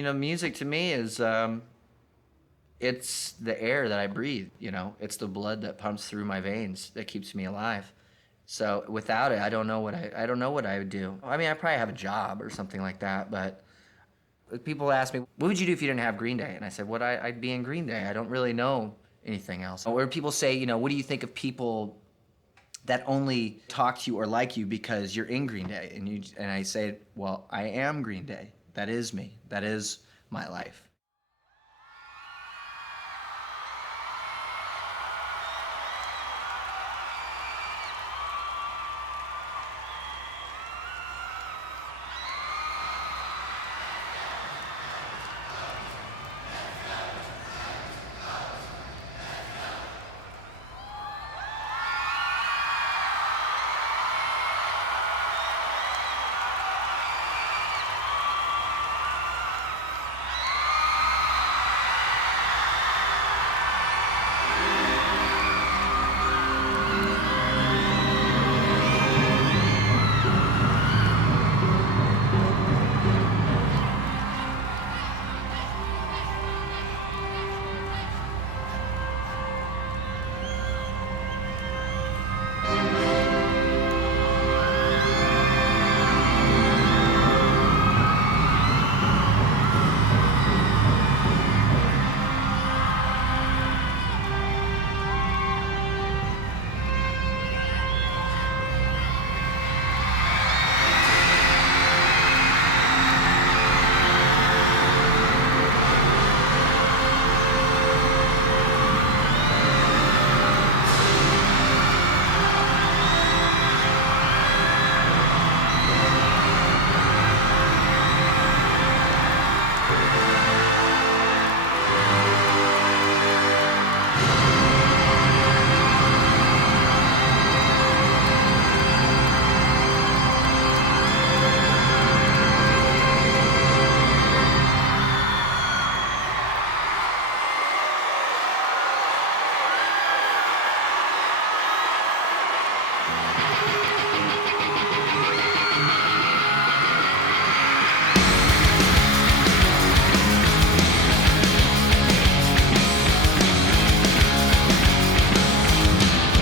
Music to me is it's the air that I breathe, It's the blood that pumps through my veins that keeps me alive. So without it, I don't know what I would do. I mean, I probably have a job or something like that, but people ask me, "What would you do if you didn't have Green Day?" And I said, I'd be in Green Day. I don't really know anything else." Or people say, "What do you think of people that only talk to you or like you because you're in Green Day?" And I say, "Well, I am Green Day. That is me. That is my life."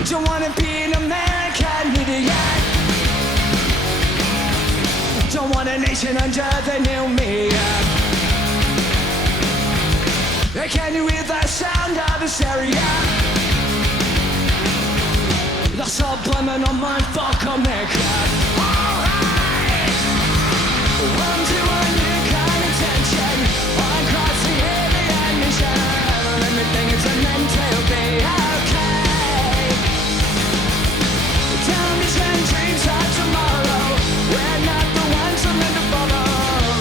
Don't wanna be an American idiot. Don't want a nation under the new me. Can you hear the sound of hysteria? The subliminal mindfuck America. Alright, on to a new kind of tension across the alien nation. Everything is meant to be okay. Down these dreams of tomorrow, we're not the ones who meant to follow.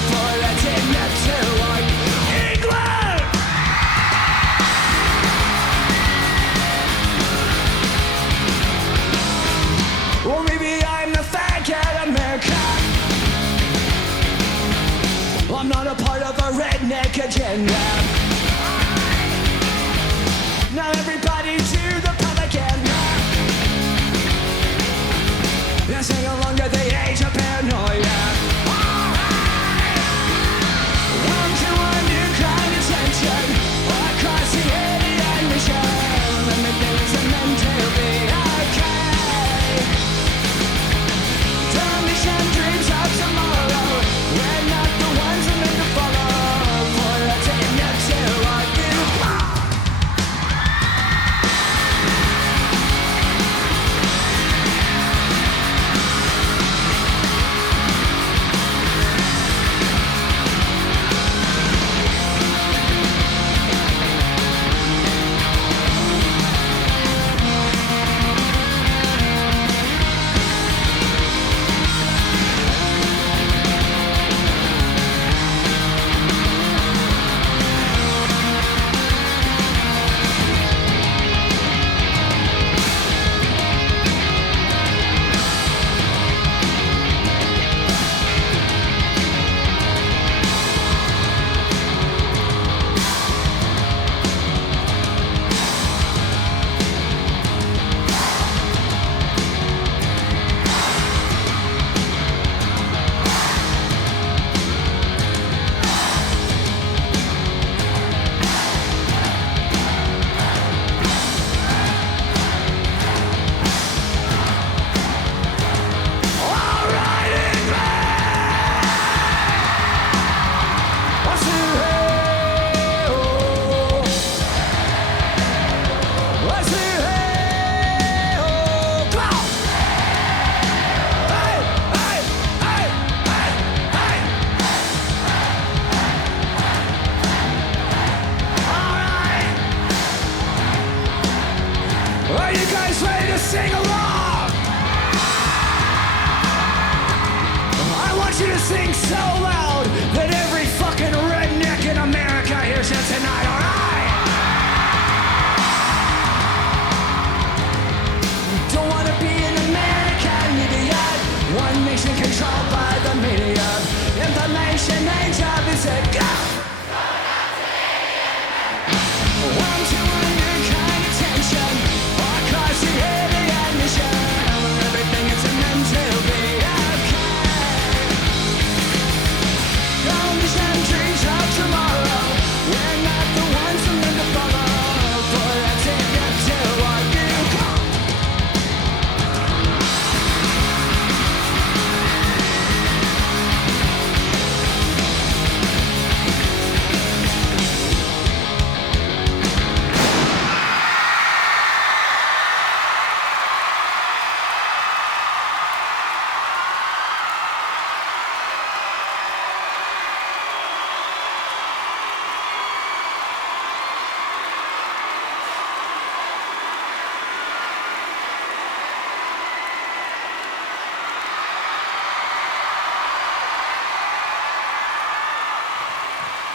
For that's enough to like England. Or maybe I'm the faggot America. I'm not a part of a redneck agenda. Not everybody to the propaganda. This ain't no longer the age of paranoia. Alright, come to a new kind of tension across the alien nation. Everything is meant to be okay. Damnation dreams of tomorrow. We're not the ones who meant to follow. For that's enough to argue.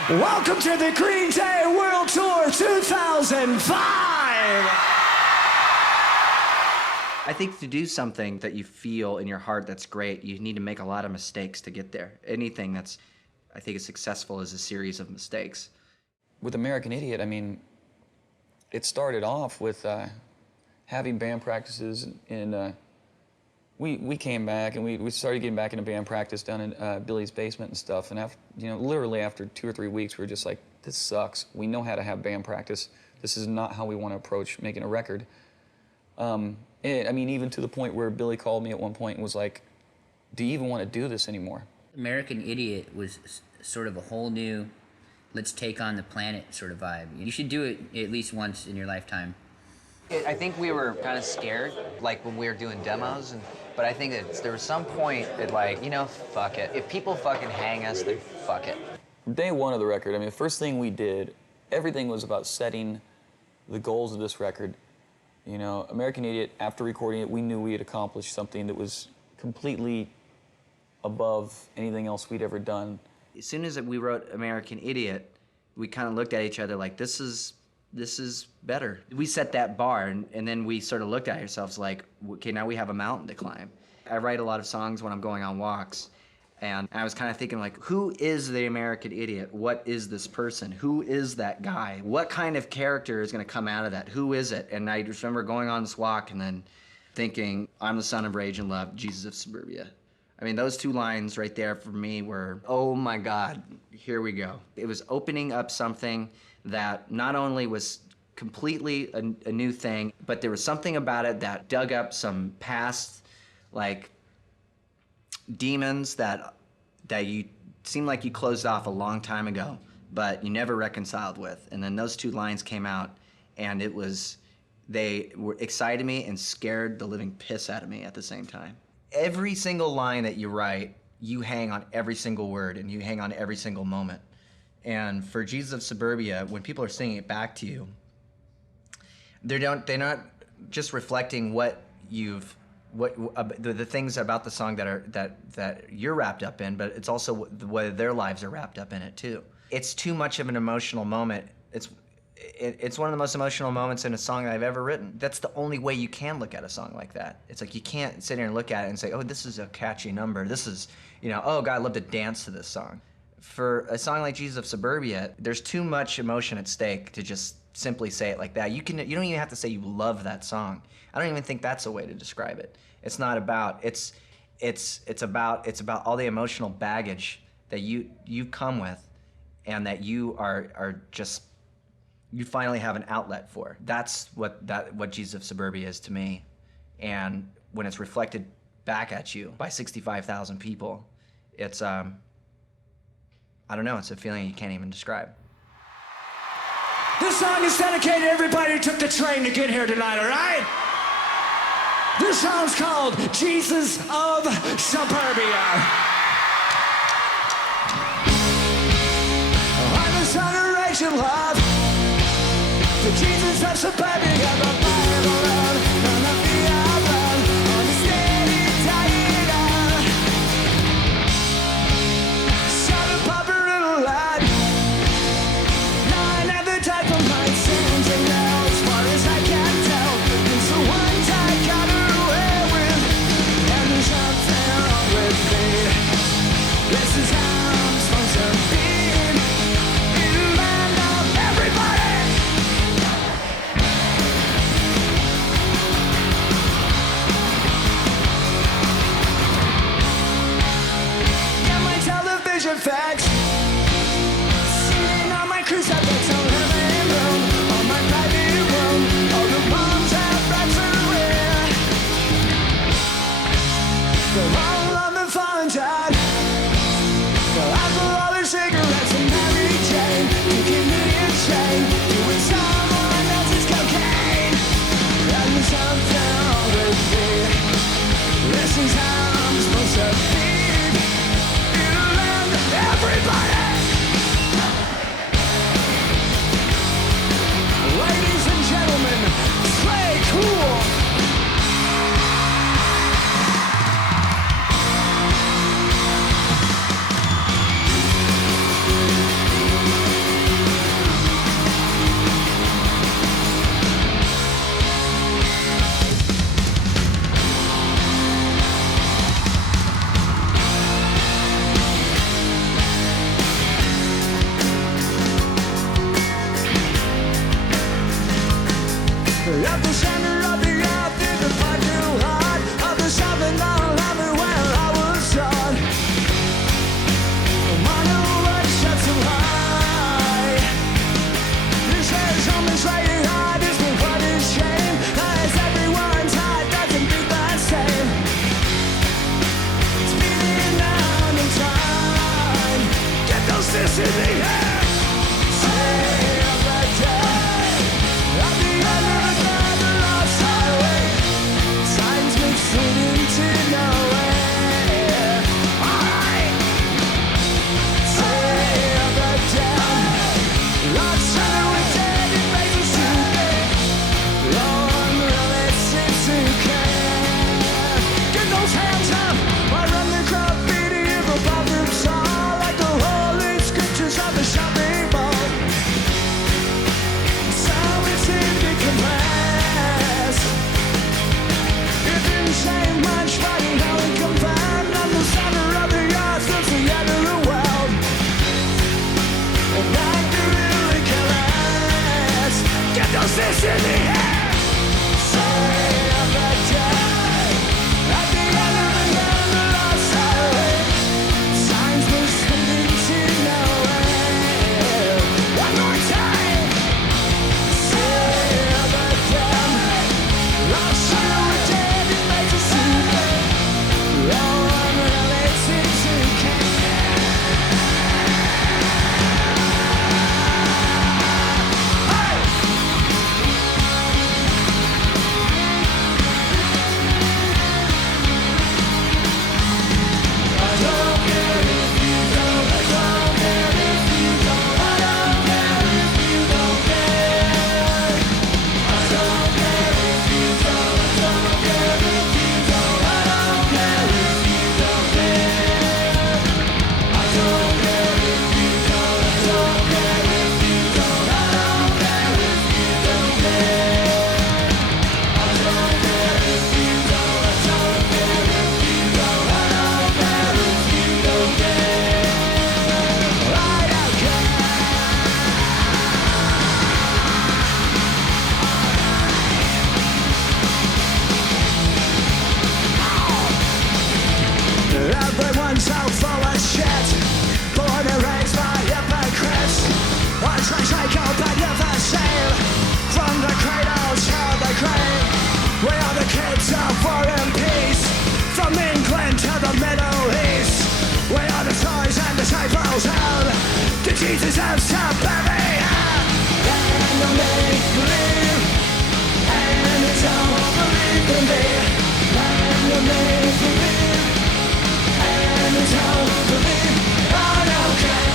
Welcome to the Green Day World Tour 2005! I think to do something that you feel in your heart that's great, you need to make a lot of mistakes to get there. Anything that's, I think, is successful is a series of mistakes. With American Idiot, I mean, it started off with having band practices, and we came back and we started getting back into band practice down in Billy's basement and stuff. And after, literally after 2 or 3 weeks, we were just like, this sucks. We know how to have band practice. This is not how we want to approach making a record. I mean, even to the point where Billy called me at one point and was like, do you even want to do this anymore? American Idiot was sort of a whole new, let's take on the planet sort of vibe. You should do it at least once in your lifetime. I think we were kind of scared, like when we were doing demos, but I think there was some point that, like, fuck it. If people fucking hang us, then fuck it. From day one of the record, I mean, the first thing we did, everything was about setting the goals of this record. American Idiot, after recording it, we knew we had accomplished something that was completely above anything else we'd ever done. As soon as we wrote American Idiot, we kind of looked at each other like, this is better. We set that bar, and then we sort of looked at ourselves like, okay, now we have a mountain to climb. I write a lot of songs when I'm going on walks, and I was kind of thinking, like, who is the American Idiot? What is this person? Who is that guy? What kind of character is going to come out of that? Who is it? And I just remember going on this walk and then thinking, I'm the son of rage and love, Jesus of Suburbia. I mean, those 2 lines right there for me were, oh my God, here we go. It was opening up something that not only was completely a new thing, but there was something about it that dug up some past, like, demons that you seemed like you closed off a long time ago, but you never reconciled with. And then those 2 lines came out, and they excited me and scared the living piss out of me at the same time. Every single line that you write, you hang on every single word, and you hang on every single moment. And for Jesus of Suburbia, when people are singing it back to you, they're not just reflecting the things about the song that you're wrapped up in, but it's also the way their lives are wrapped up in it too. It's too much of an emotional moment. It's one of the most emotional moments in a song that I've ever written. That's the only way you can look at a song like that. It's like you can't sit here and look at it and say, oh, this is a catchy number. This is, oh, God, I'd love to dance to this song. For a song like Jesus of Suburbia, there's too much emotion at stake to just simply say it like that. You don't even have to say you love that song. I don't even think that's a way to describe it. It's not about, it's about all the emotional baggage that you come with, and that you finally have an outlet for. That's what Jesus of Suburbia is to me. And when it's reflected back at you by 65,000 people, it's I don't know, it's a feeling you can't even describe. This song is dedicated to everybody who took the train to get here tonight, all right? This song's called Jesus of Suburbia. I'm the son of rage and love, the Jesus of Suburbia, the Bible Road, none of the album, on the steady diet of Shut up, Papa, little lad. Nine of the type of my sins, and now, as far as I can tell, it's the ones I got away with, and there's something wrong with me. This is how I'm supposed to be. In the land of everybody. this in the air. Say of the day, at the end of another lost highway, signs mixed into nowhere. Alright. Say of the day, lost shadow with dead in faces today. No one really seems to care. Get those hands up! I run the graffiti in the bathroom stall like the holy scriptures of the shopping mall. So it's in the compress. It didn't say much, but it only confirmed on the center of the earth was the end of the world. And I do really care less. Get those fists in the air. Say of the day, at the end of another lost highway, signs were sending to nowhere. One more time. Say of the day, lost shadow with dead in faces today. No one really seems to care. Hey! I don't care if you don't, I don't care if you don't, I don't care if you don't care. I don't care if you don't, I don't care if you don't, I don't care if you don't care. I don't care if you don't, I don't care if you don't, I don't care if you don't care. I don't care if you don't, I don't care if you don't, I don't care if you don't care. I don't care. Everyone's out for a shit, born and raised by hypocrites. One trash I go back never same, from the cradle to the grave. We are the kids of war and peace, from England to the Middle East. We are the toys and disciples of the Jesus of Siberia. And the make believe, and it's all believe in me. And the make believe, and it's all believe. I don't care.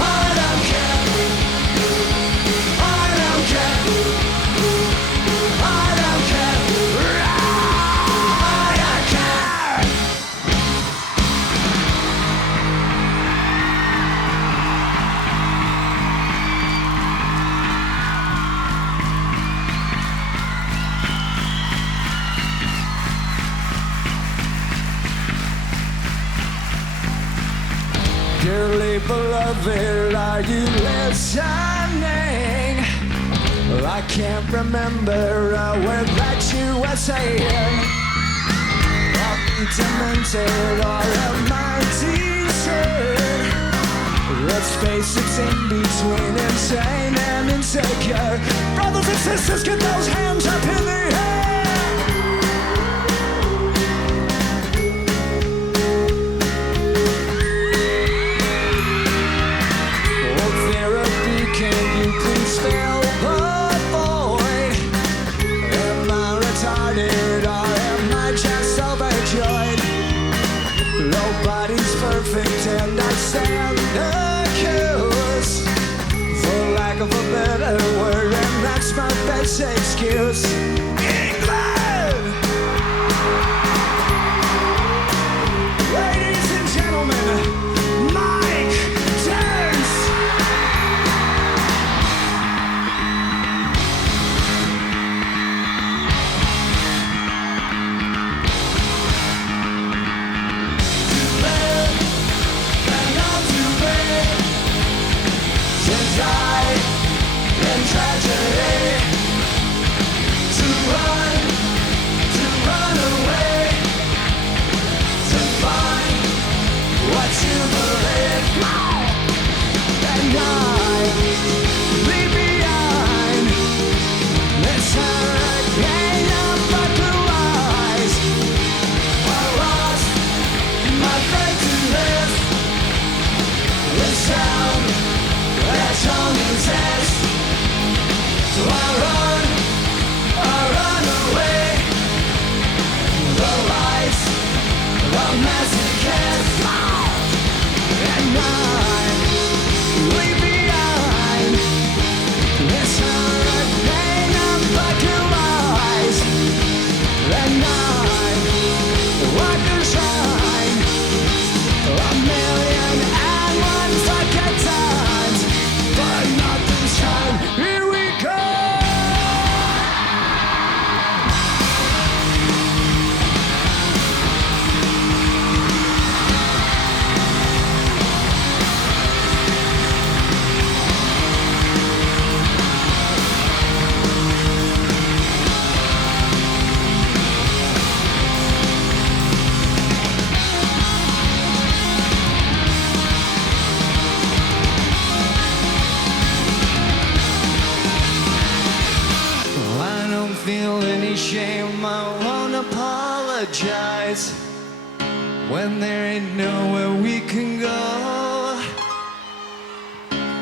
I don't care. I don't care. I don't care. I don't care. Dearly beloved, are you listening? I can't remember a word that you were saying. Are we demented or am I decent? Let's face it's in between insane and insecure. Brothers and sisters, get those hands up in the air. Can you please fill the void? Am I retarded or am I just overjoyed? Nobody's perfect and I stand accused, for lack of a better word, and that's my best excuse. England! Ladies and gentlemen, Mike Dance! Tragedy to run away, to find what you believe, and I leave behind this hurricane of my blue eyes. I lost my friend to live, song is this. So I run away. The lights, the masochist, and I leave behind this hurricane of fucking lies. And I want to shine 1,000,001 fucking times, but not this time. Here we go. I don't feel any shame, I won't apologize when there ain't nowhere we can go.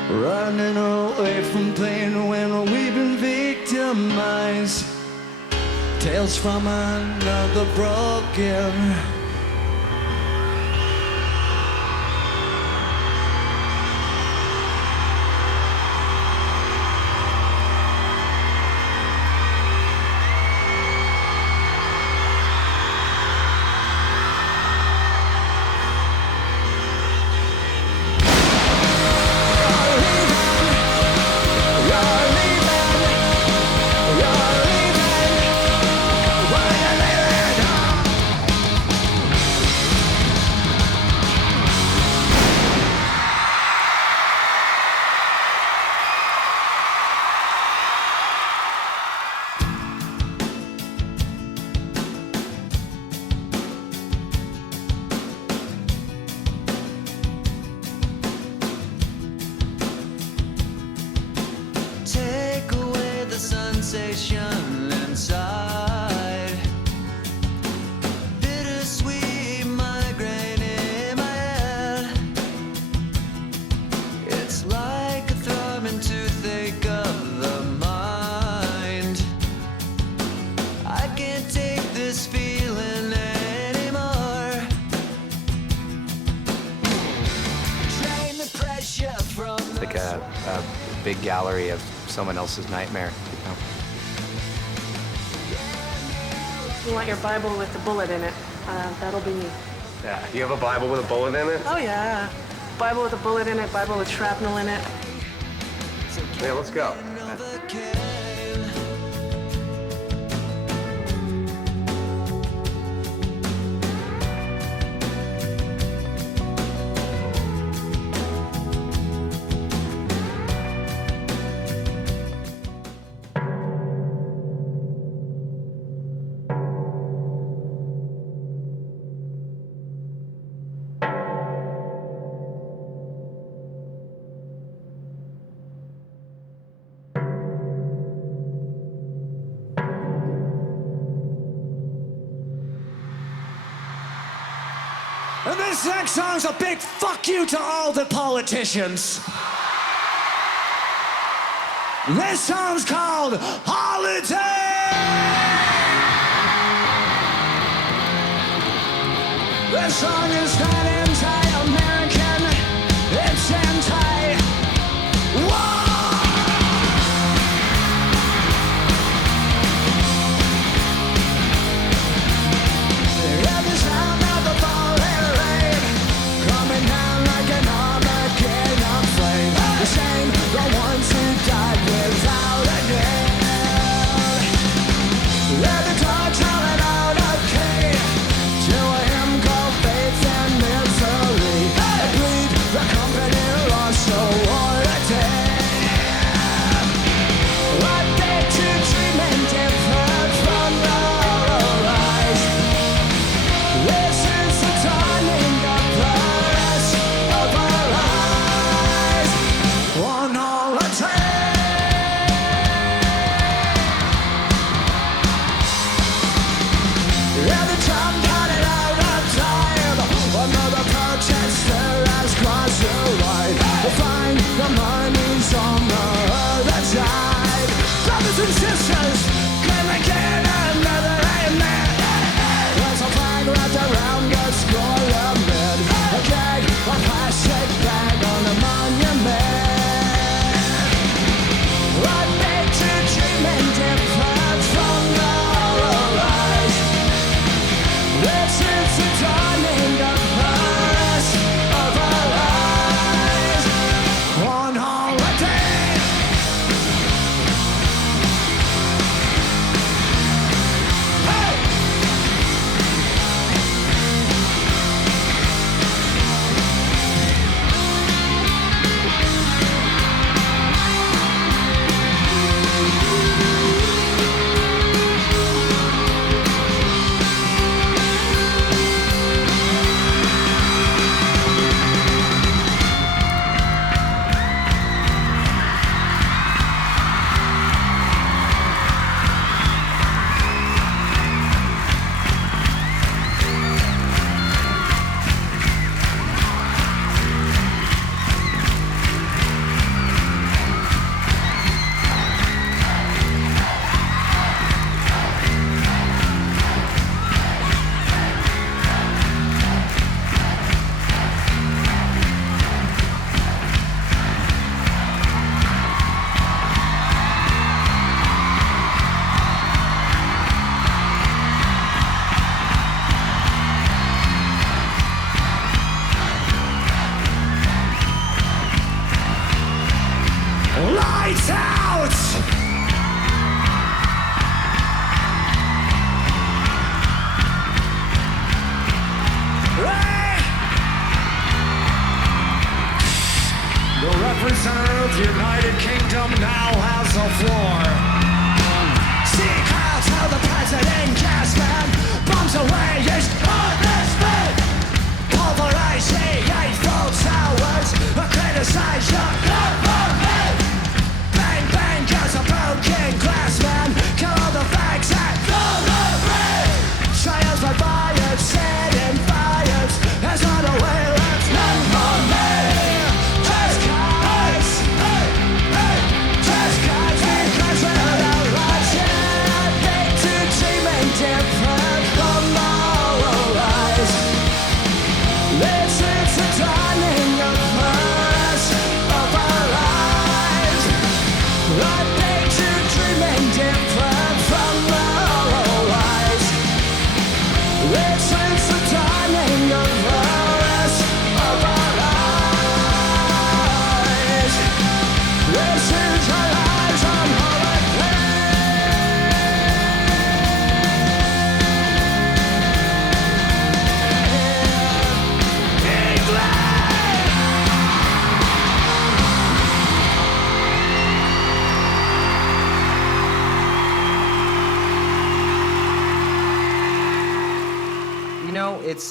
Running away from pain when we've been victimized. Tales from another broken. Take away the sensation inside. Bittersweet migraine in my head. It's like a throbbing toothache of the mind. I can't take this feeling anymore. Drain the pressure from the Like a big gallery of someone else's nightmare. You know? You want your Bible with the bullet in it. That'll be me. Yeah. You have a Bible with a bullet in it? Oh, yeah. Bible with a bullet in it, Bible with shrapnel in it. Yeah, let's go. And this next song's a big fuck you to all the politicians. This song's called Holiday. This song is not anti-American, it's anti-war. Hear the sound of the falling rain, coming down like an Armageddon flame. The same, the ones who died without a name. Let the torch calling out of Keynes to a hymn called faith and misery. lights out. The representative of the United Kingdom now has the floor. See crowds how the president gas man bombs away his punishment. Pulverize the Eiffel Towers, criticize your government. Bang bang as a broken glass man, kill all the facts and glory. Trials by fire, set in fires, as unaware of none for me.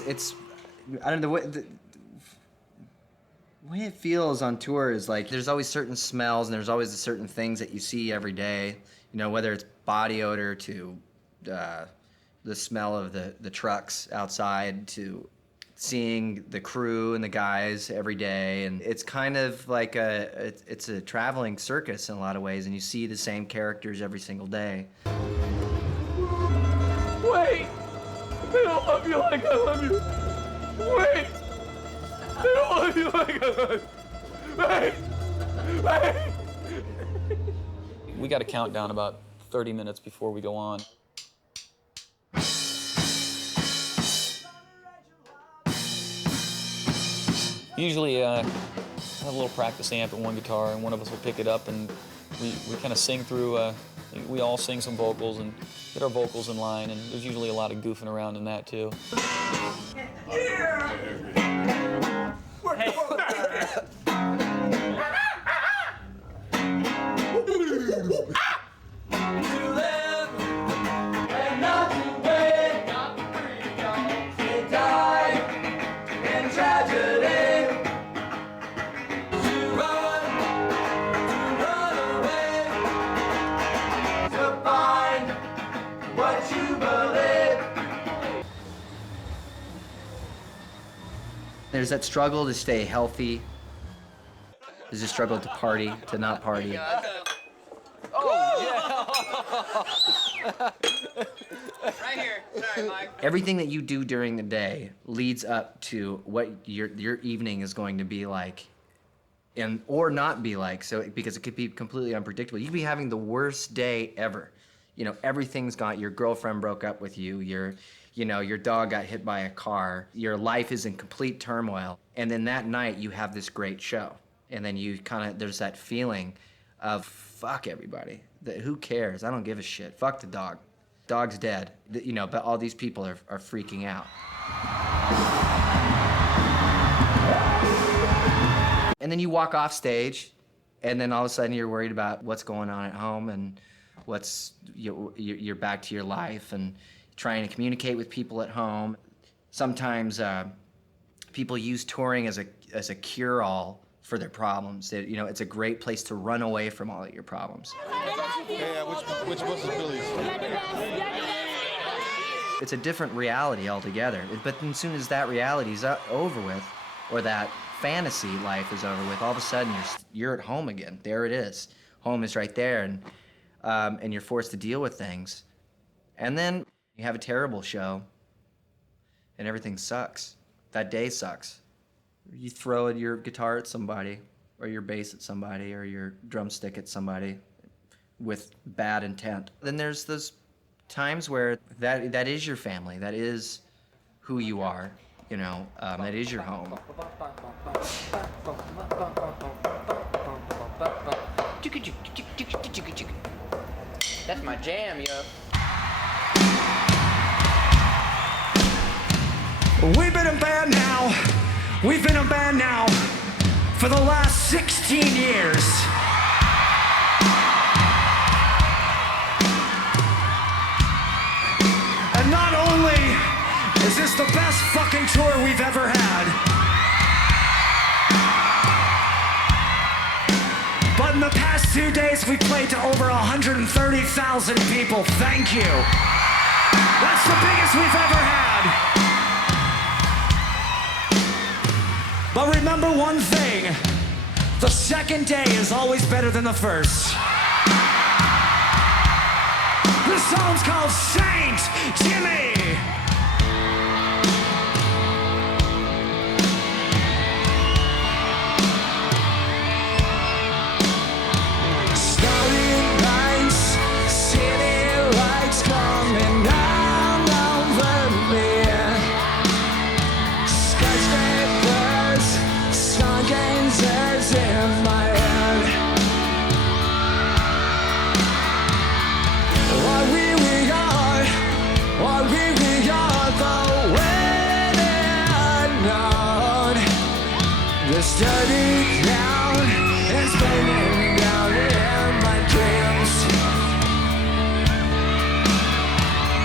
It's I don't know the way it feels on tour is like there's always certain smells and there's always certain things that you see every day, you know, whether it's body odor to the smell of the trucks outside to seeing the crew and the guys every day. And it's kind of like it's a traveling circus in a lot of ways, and you see the same characters every single day. Wait! They don't love you like I love you. Wait! They don't love you like I love you. Wait! Wait! We got a countdown about 30 minutes before we go on. Usually I have a little practice amp and one guitar, and one of us will pick it up, and we kind of sing through, we all sing some vocals and get our vocals in line, and there's usually a lot of goofing around in that too. There's that struggle to stay healthy. There's a struggle to party, to not party. Right here. Sorry, Mike. Everything that you do during the day leads up to what your evening is going to be like, and or not be like. So because it could be completely unpredictable. You could be having the worst day ever. You know, everything's gone. Your girlfriend broke up with you. Your dog got hit by a car. Your life is in complete turmoil. And then that night you have this great show. And then you there's that feeling of fuck everybody. Who cares? I don't give a shit. Fuck the dog. Dog's dead. But all these people are freaking out. And then you walk off stage, and then all of a sudden you're worried about what's going on at home, and you're back to your life and trying to communicate with people at home. Sometimes people use touring as a cure-all for their problems. It's a great place to run away from all of your problems. Yeah, which was the Phillies? It's a different reality altogether. But as soon as that reality is over with, or that fantasy life is over with, all of a sudden you're at home again. There it is. Home is right there, and you're forced to deal with things. And then you have a terrible show, and everything sucks. That day sucks. You throw your guitar at somebody, or your bass at somebody, or your drumstick at somebody with bad intent. Then there's those times where that is your family, that is who you are, that is your home. That's my jam, yo. We've been in band now. We've been in band now for the last 16 years. And not only is this the best fucking tour we've ever had, but in the past 2 days we played to over 130,000 people. Thank you. That's the biggest we've ever had. But remember one thing, the second day is always better than the first. This song's called Saint Jimmy. Starry nights, city lights coming down over me. Skyscrapers, stargazers in my head. What we are, the winning unknown. This dirty town is bringing down in my dreams.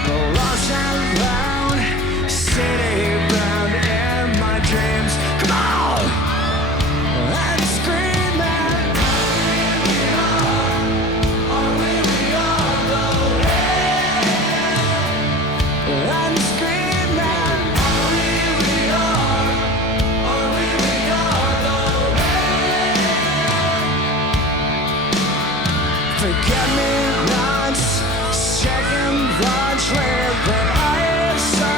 The lost and found, city bound in my dreams. Come on! And screaming. Are we the way? And screaming. Are we the way? Forget me nots, second thoughts living isolation.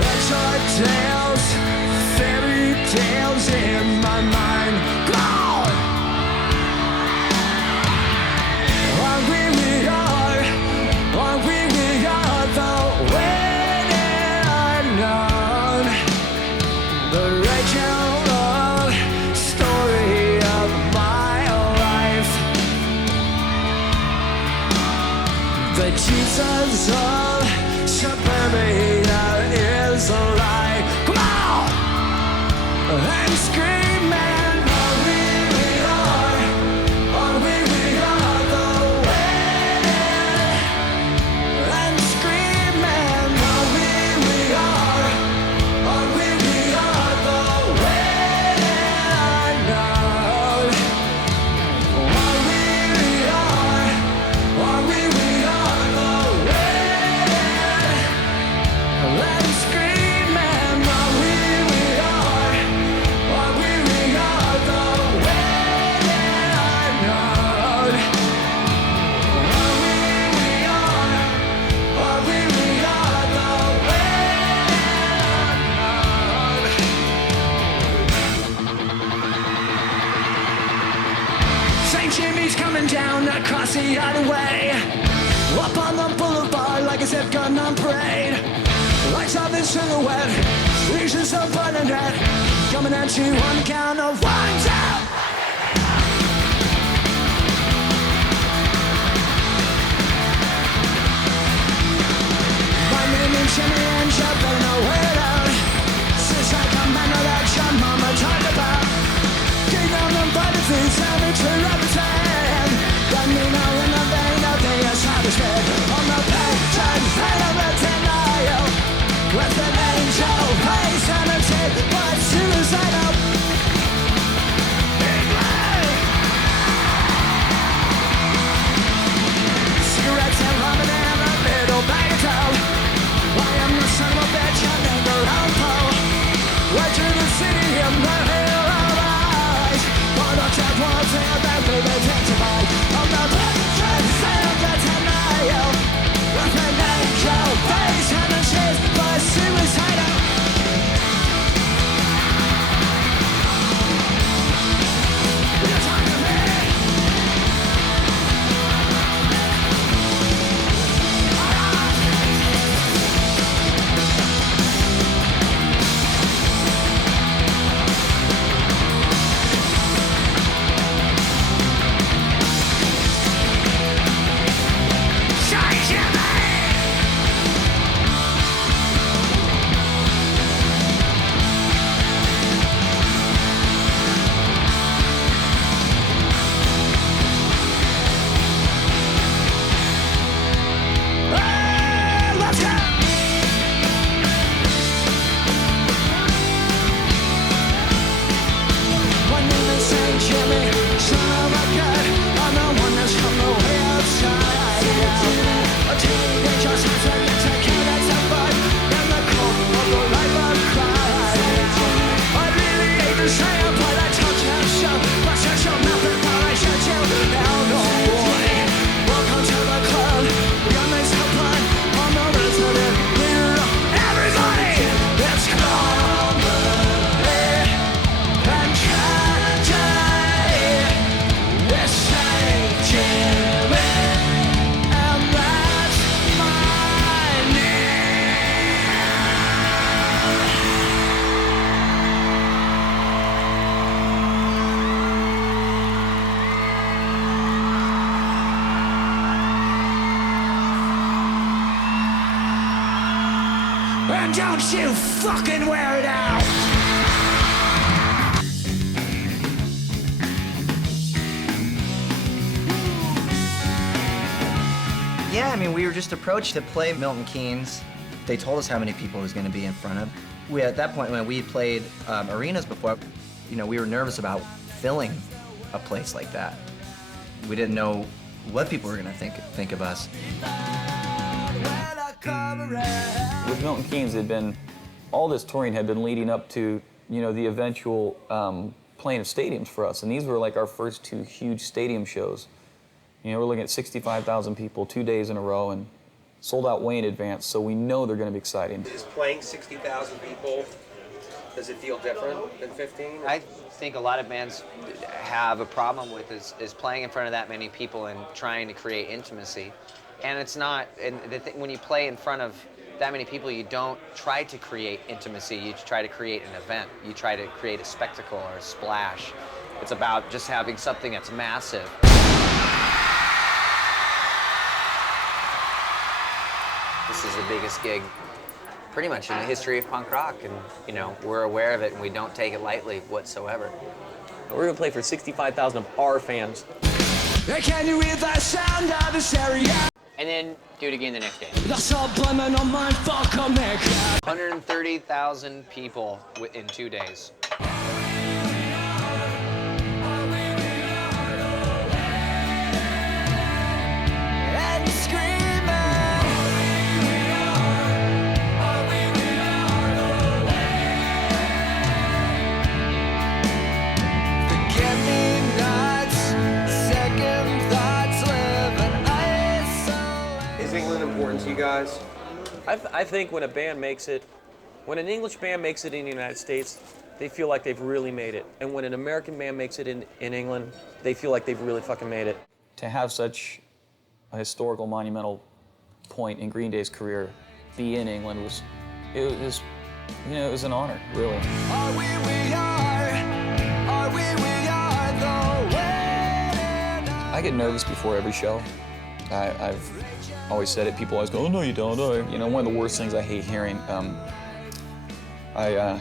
Extra tales, fairy tales in my mind. Gone! Are we are the winning unknown. The original story of my life. The Jesus of suburbia is a lie. Come on! And screaming. Are we are the winning? And screaming. Are we are the winning unknown? Are we are the winning? And screaming. Are we are the winning unknown? Are we the winning? St. Jimmy's coming down across the highway, up on the boulevard like a zip gun on parade. Lights off in silhouette, legions of burning red, coming at you on the count of 1, 2. My name is Jimmy and you better know it out. Since I come back, know that your mama talked about. King on the body things, amateur represent. Got me now in the vein, nothing is hard to spread. On the page, I'm fed up with denial. With an angel face and a tape, but suicidal. Cigarettes and ramen and a little bag of tow. I am the son of a bitch, I never on, don't you fucking wear it out. Yeah, I mean, we were just approached to play Milton Keynes. They told us how many people it was going to be in front of. We, at that point, when we played arenas before, you know, we were nervous about filling a place like that. We didn't know what people were going to think of us. With Milton Keynes, all this touring had been leading up to, you know, the eventual playing of stadiums for us, and these were like our first 2 huge stadium shows. You know, we're looking at 65,000 people 2 days in a row and sold out way in advance, so we know they're going to be exciting. Is playing 60,000 people, does it feel different than 15? I think a lot of bands have a problem with is playing in front of that many people and trying to create intimacy. And it's not, and when you play in front of that many people, you don't try to create intimacy, you try to create an event. You try to create a spectacle or a splash. It's about just having something that's massive. This is the biggest gig pretty much in the history of punk rock, and you know, we're aware of it and we don't take it lightly whatsoever. We're gonna play for 65,000 of our fans. Can you hear the sound of the stereo? And then do it again the next day. That's all blaming on my fucking neck. 130,000 people in 2 days. And screaming. Forget-me-nots, second thoughts, living isolated. Is England important to you guys? I think when a band makes it, when an English band makes it in the United States, they feel like they've really made it. And when an American band makes it in England, they feel like they've really fucking made it. To have such a historical, monumental point in Green Day's career be in England was you know, it was an honor, really. Are we are the way. I get nervous before every show. I've always said it. People always go, "Oh no, you don't." Oh. You know, one of the worst things I hate hearing. I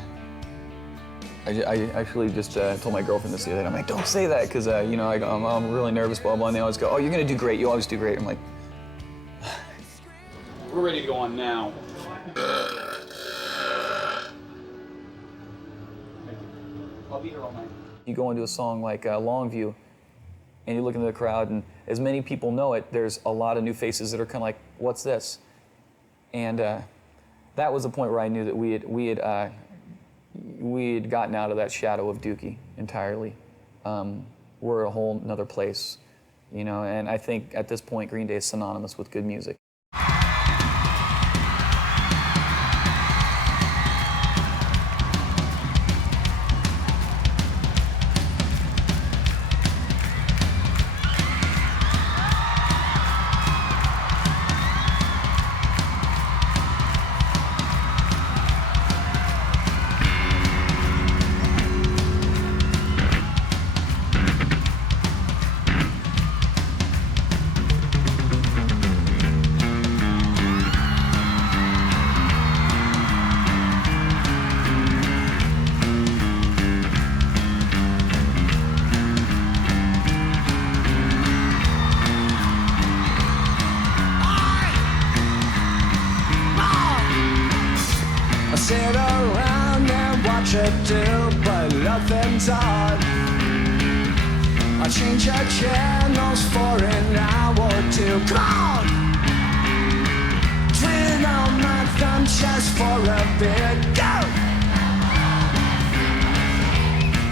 actually just told my girlfriend this the other day. I'm like, "Don't say that," because you know, I'm really nervous. Blah blah. And they always go, "Oh, you're gonna do great. You always do great." I'm like, we're ready to go on now. I'll be here all night. you go into a song like Longview, and you look into the crowd, and as many people know it, there's a lot of new faces that are kind of like, "What's this?" And that was the point where I knew that we had gotten out of that shadow of Dookie entirely. We're a whole another place, you know. And I think at this point, Green Day is synonymous with good music. Sit around and watch it do, but nothing's on. I change your channels for an hour or two. Come on! Twin on my thumb just for a bit. Go!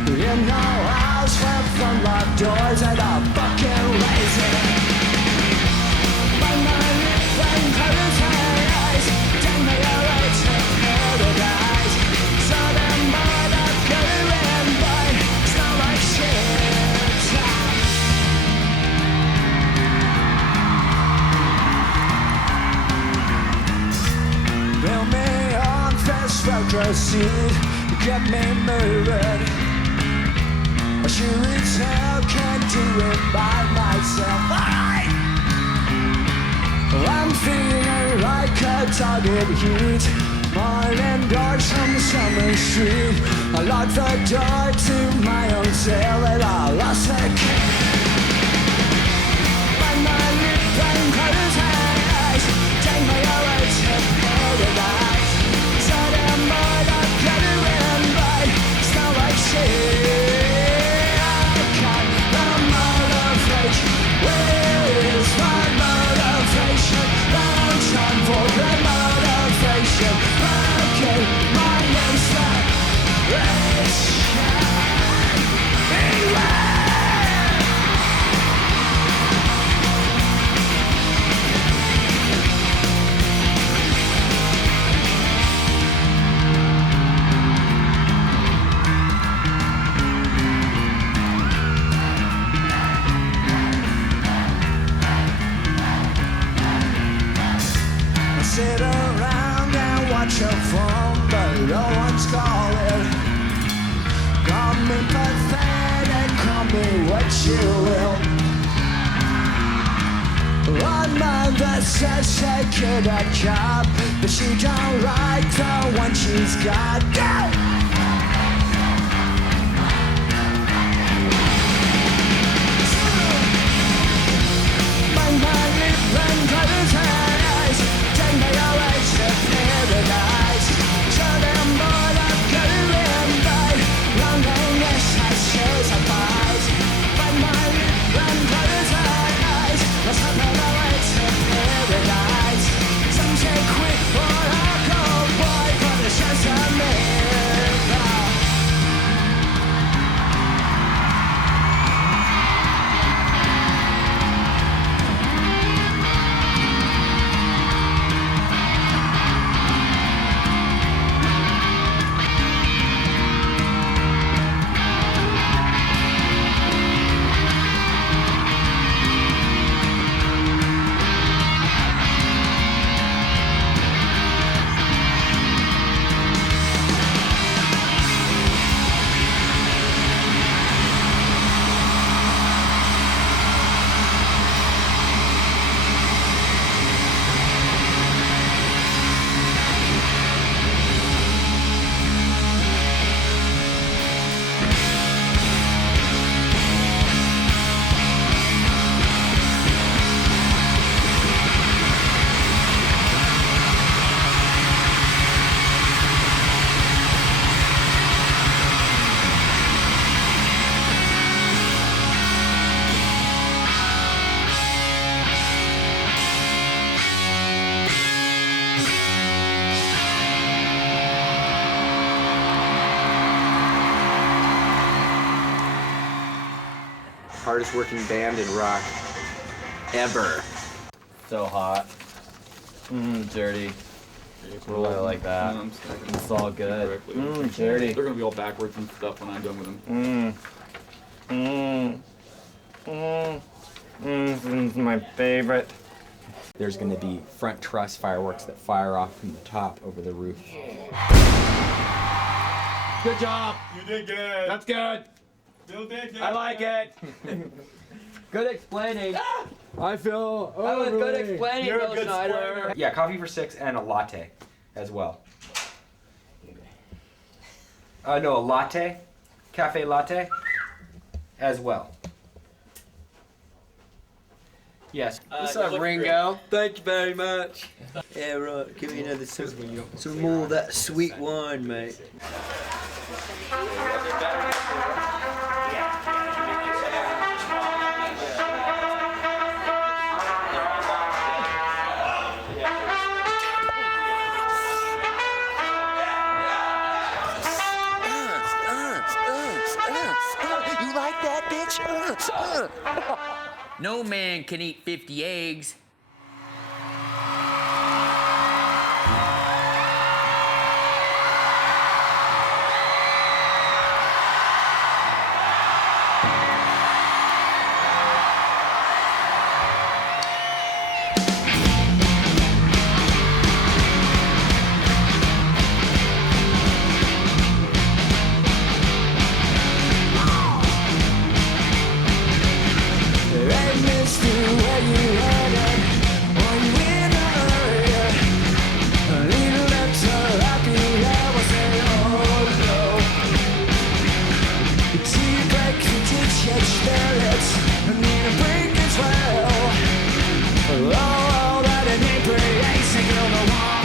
You know I'll swim from my doors and I'm fucking lazy. But my lips and close my eyes. Take me away to paradise. So them mother going by. Smell like shit. Build me on fast seat. Get me moving. I sure as hell can't do it by myself. Alright! I'm feeling like a target heat. Morning doors from the summer street. I locked the door to my hotel and I lost the key. Find my lip and close my eyes. Take me away to paradise. So damn bored of glittering bright. Smell like shit. I got the motivation. Where is my motivation? Long time for the motivation. Okay, my name's not rich. Anyway. Sit around and watch a phone, but no one's calling. Call me pathetic, call me what you will. One mother says she could a job, but she don't like the one she's got. Find my lip and close her eyes. Take me away to paradise. So damn bored of glittering bright. Loneliness has chased our eyes. Find my lip and close her eyes. Let's take me away to paradise. Some say quit for a cold boy, but it's just a miracle. Hardest working band in rock ever. So hot. Dirty. Really like that. It's all good. Dirty. They're gonna be all backwards and stuff when I'm done with them. This is my favorite. There's going to be front truss fireworks that fire off from the top over the roof. Good job. You did good. That's good. Bill did good. I like it. Good explaining. I feel. That was good explaining, Bill Schneider. Yeah, coffee for 6 and a latte as well. No, a latte. Cafe latte as well. Yes. What's up, Ringo? Thank you very much. Yeah, right. Give me another some more of that sweet wine, mate. You like that, bitch? No man can eat 50 eggs. Hey, mister, where you headed? Tea break, the ditch, spirits, need a break as well. Oh, that inebriating on the wall.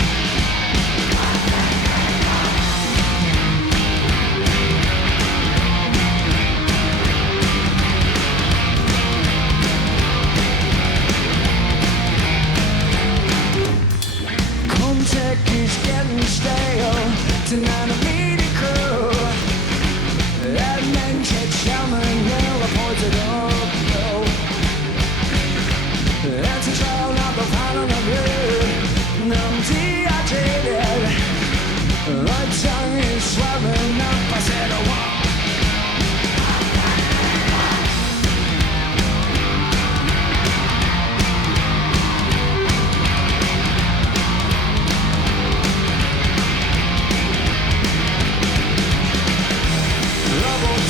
Contact is getting stale. Tonight I'm meeting crew. That man catch Sherman will report it up. That's a trial, not the final of you. I'm dehydrated. My tongue is swelling up. I said I want.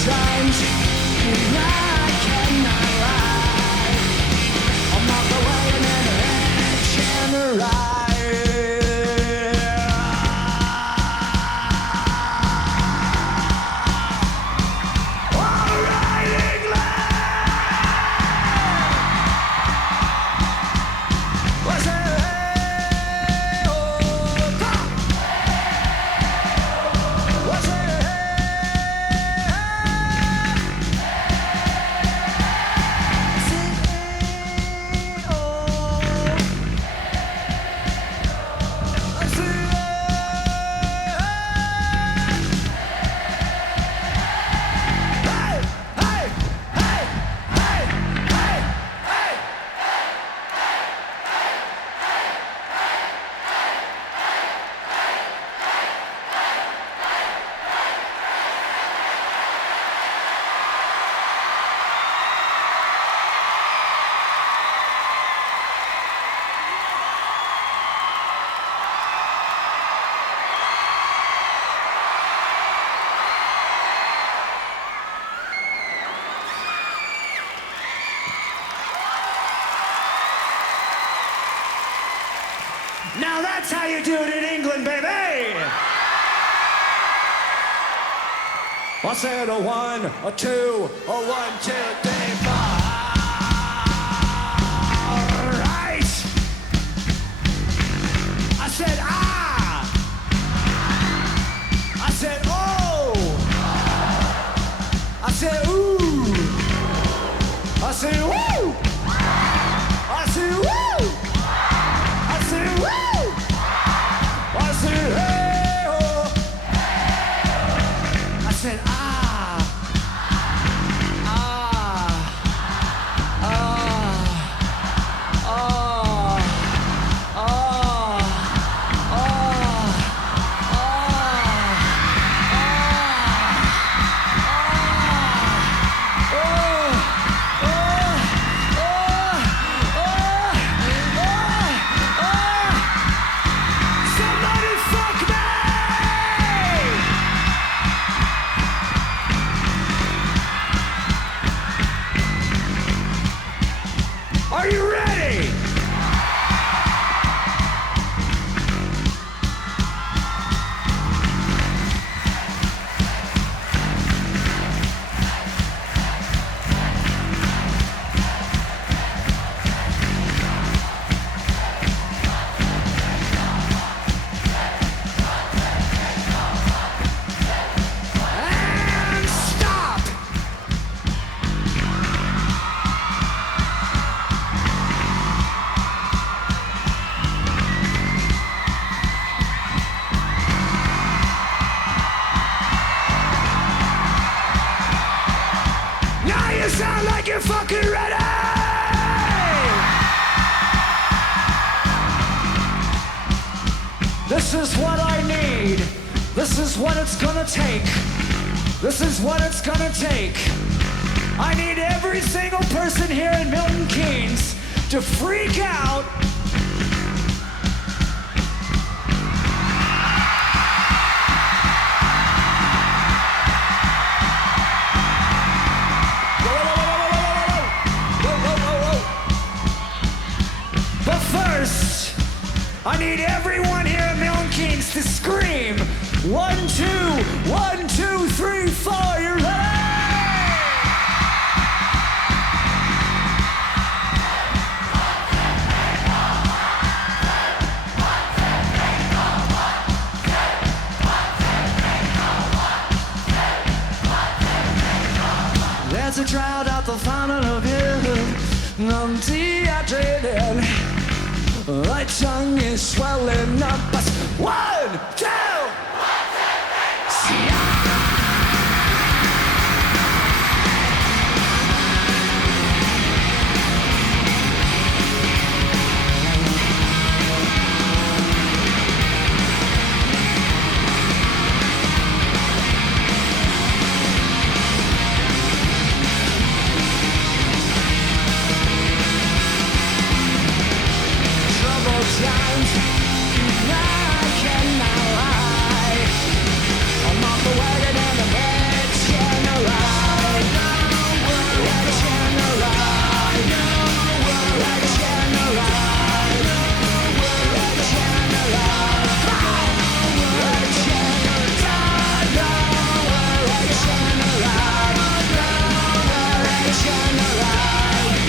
Times and I cannot lie. I'm not the way an action Now that's how you do it in England, baby! I said a 1, a 2, a 1, 2, 3, 4. Right! I said ah! I said oh! I said ooh! I said woo! I said woo! I said woo! I said hey oh! I said ah! Are you ready? And stop! Now you sound like you're fucking ready! This is what I need. This is what it's gonna take. This is what it's gonna take. I need every single person here in Milton Keynes to freak out. But first, I need everyone here in Milton Keynes to scream 1, 2, 1, 2, 3, 4. You ready? as I drowned out the fountain of you. I'm dehydrated. My tongue is swelling up. One, two, times keep back in my life. I'm off the wagon and the bed's in the ride. Let's in the ride. Let's in the ride. Let's in the ride. Let's in the ride. Let's in the ride. Let's in the ride.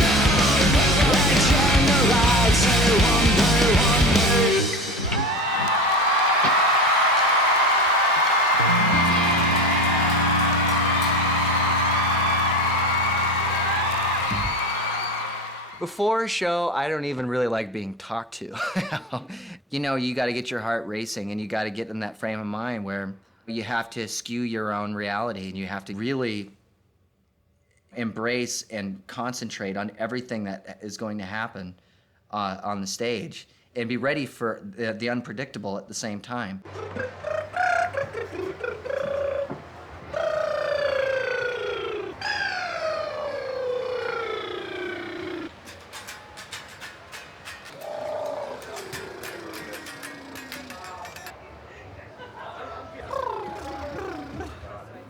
Let's in the ride. Say one day, one day. Before a show, I don't even really like being talked to. You know, you got to get your heart racing, and you got to get in that frame of mind where you have to skew your own reality, and you have to really embrace and concentrate on everything that is going to happen on the stage, and be ready for the unpredictable at the same time.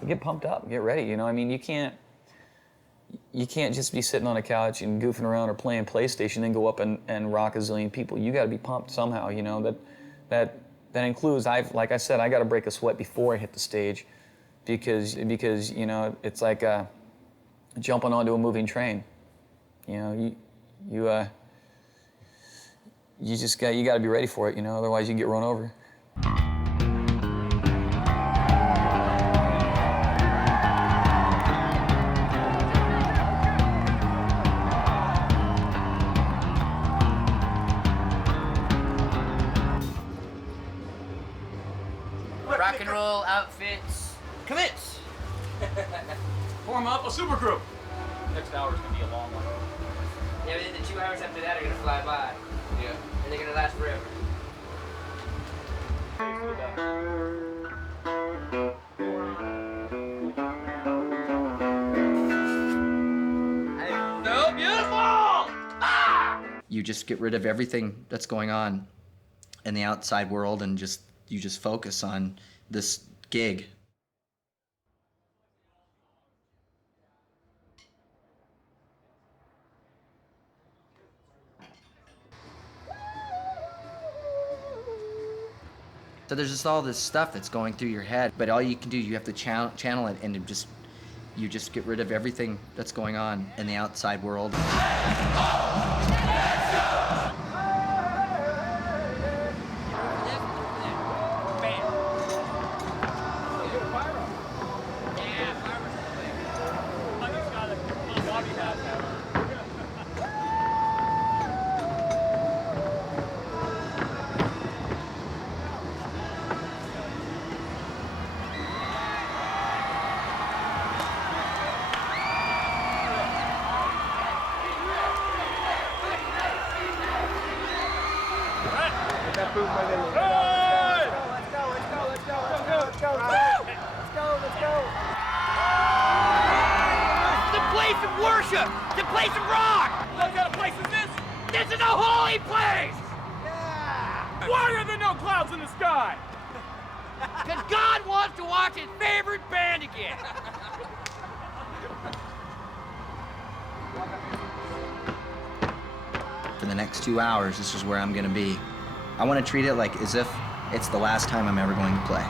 Get pumped up, get ready, you know? I mean, you can't just be sitting on a couch and goofing around or playing PlayStation and go up and rock a zillion people. You gotta be pumped somehow, you know? That includes, like I said, I gotta break a sweat before I hit the stage because you know, it's like jumping onto a moving train. You know, you gotta be ready for it, you know? Otherwise you get run over. Rock and roll outfits. Commence. Form up a supergroup. Next hour's gonna be a long one. Yeah, but then the 2 hours after that are gonna fly by. Yeah. And they're gonna last forever. So beautiful! You just get rid of everything that's going on in the outside world, and you just focus on this gig. So there's just all this stuff that's going through your head, but all you can do, you have to channel it, and you just get rid of everything that's going on in the outside world. Worship! The place of rock! What kind of place is this? This is a holy place! Yeah! Why are there no clouds in the sky? Because God wants to watch his favorite band again. For the next 2 hours, this is where I'm gonna be. I want to treat it like as if it's the last time I'm ever going to play.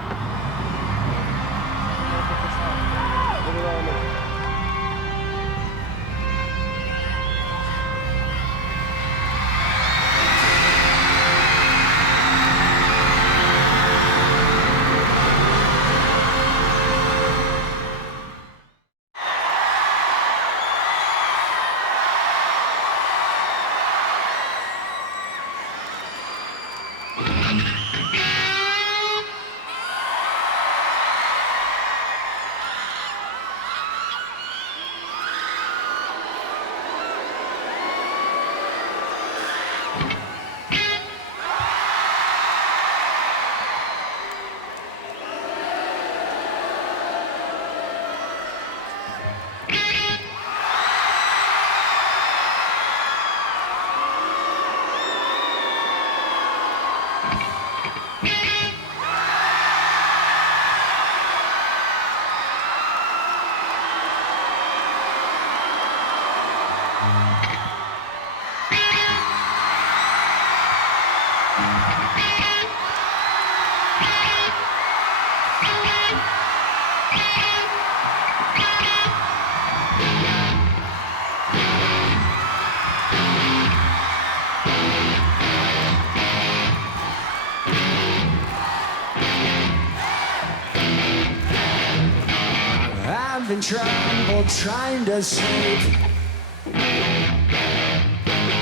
tremble trying to sleep.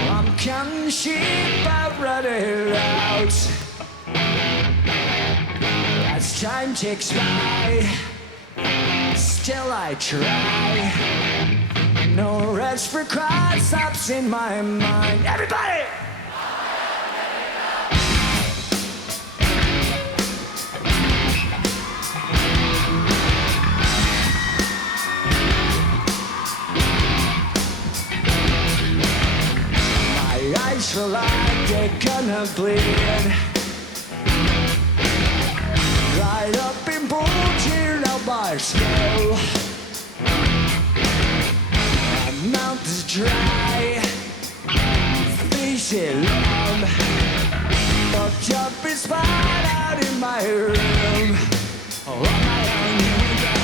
I'm counting sheep, I've run it out. As time ticks by, still I try. No rest for cries stops in my mind. Everybody! My eyes feel like they're gonna bleed. Right up in bulging out my skull. My mouth is dry, face it numb. Fucked up and spot out in my room. On my own window.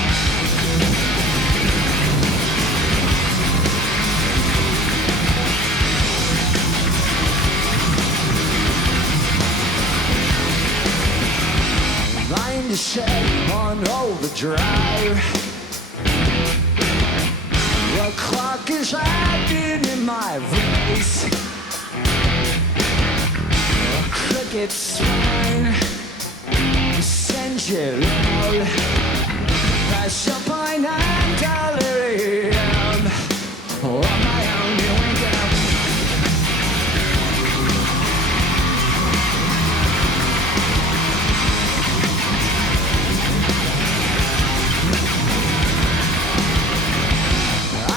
Mind is set on overdrive. The clock is acting in my voice. A cricket swine sends you loud. Press up my delirium. On my own you wake up.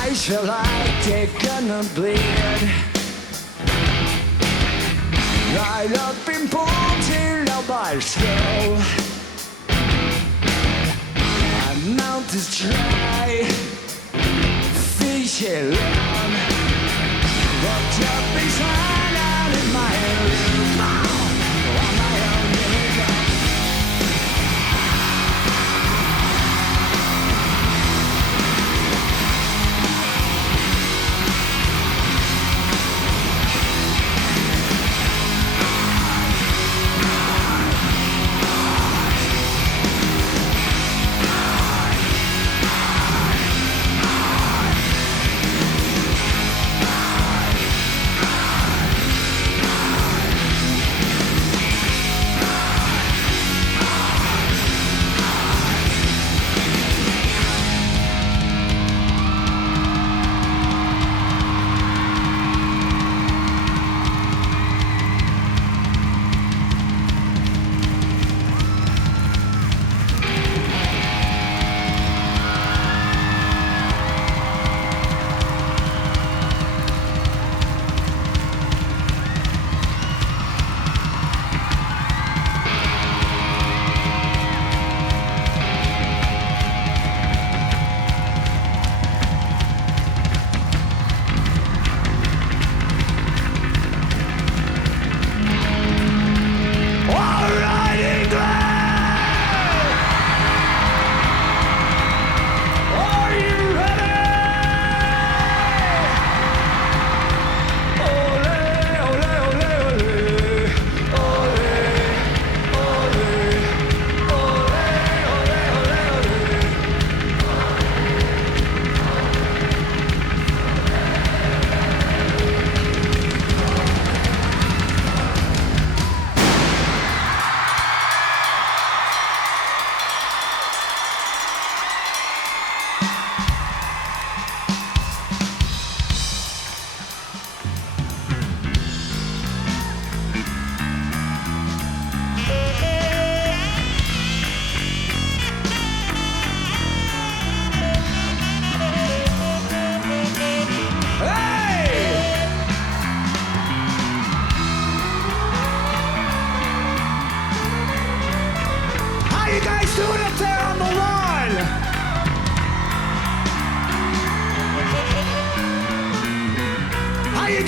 Eyes feel like they're gonna bleed. Right up in bulging out my skull. My mouth is dry, face it long. Fucked up inside out in my room. On my own window.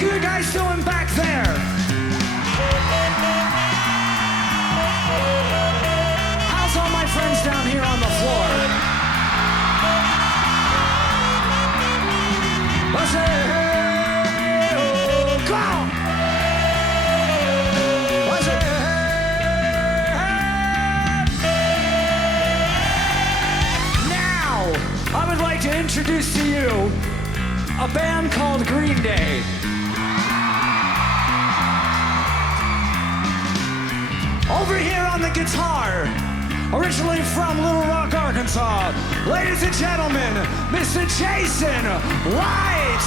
you guys doing back there? How's all my friends down here on the floor? I say, hey, oh, go! I say, hey, hey. Now, I would like to introduce to you a band called Green Day. Over here on the guitar, originally from Little Rock, Arkansas, ladies and gentlemen, Mr. Jason White.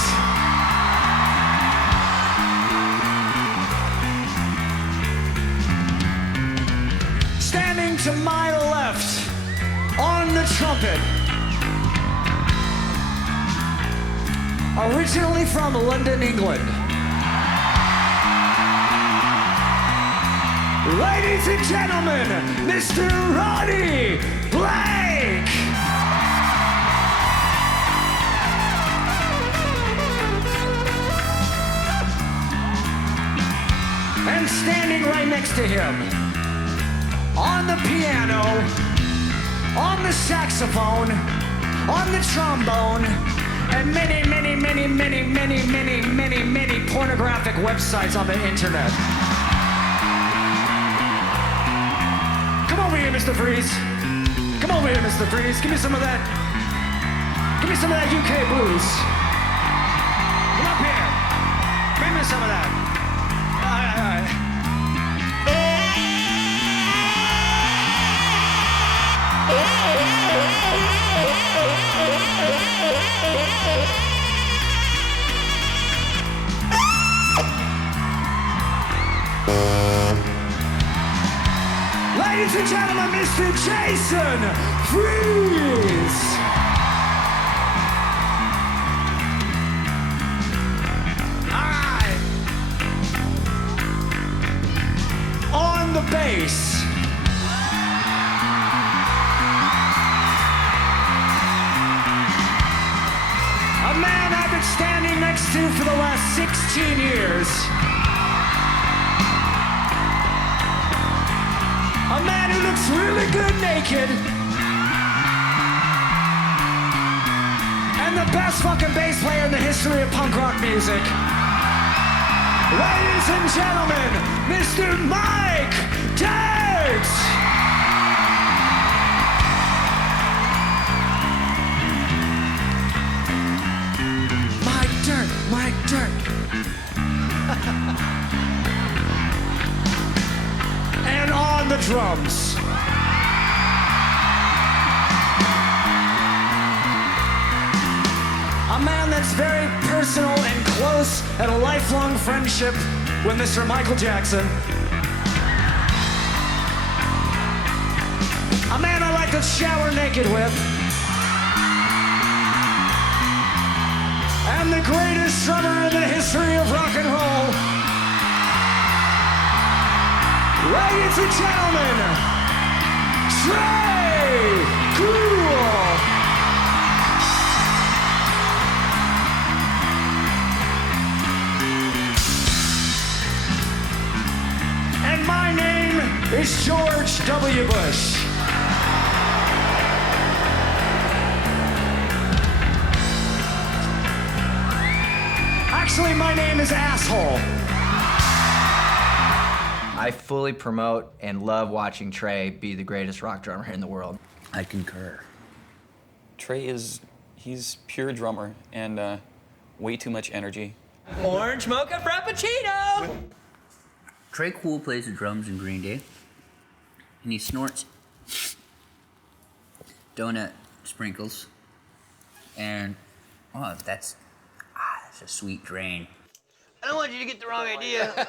Standing to my left on the trumpet, originally from London, England, ladies and gentlemen, Mr. Ronnie Blake! And standing right next to him, on the piano, on the saxophone, on the trombone, and many pornographic websites on the internet. Come over here, Mr. Freeze. Come over here, Mr. Freeze. Give me some of that. Give me some of that UK blues. Come up here. Bring me some of that. All right. Ladies and gentlemen, Mr. Jason Freeze! All right. On the bass, a man I've been standing next to for the last 16 years. A man who looks really good naked. And the best fucking bass player in the history of punk rock music. Ladies and gentlemen, Mr. Mike Dirt! Mike Dirt. And on the drums, a man that's very personal and close and a lifelong friendship with Mr. Michael Jackson. A man I like to shower naked with. And the greatest drummer in the history of rock and roll. Ladies and gentlemen, Trey Cool! And my name is George W. Bush. Actually, my name is Asshole. I fully promote and love watching Trey be the greatest rock drummer in the world. I concur. Trey he's pure drummer and way too much energy. Orange mocha frappuccino! Trey Cool plays the drums in Green Day, and he snorts donut sprinkles, and oh, that's a sweet drain. I don't want you to get the wrong idea.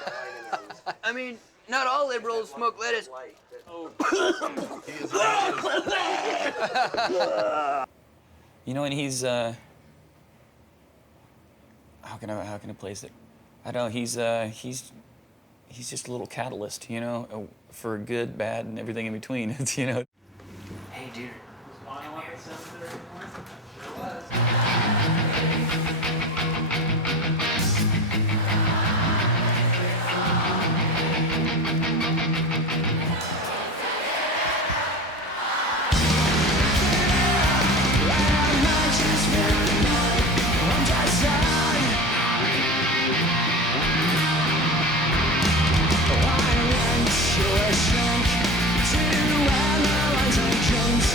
I mean, not all liberals smoke lettuce. You know, and he's how can I place it? I don't know. He's just a little catalyst, you know, for good, bad, and everything in between. It's, you know. Hey, dude. To analyze our dreams.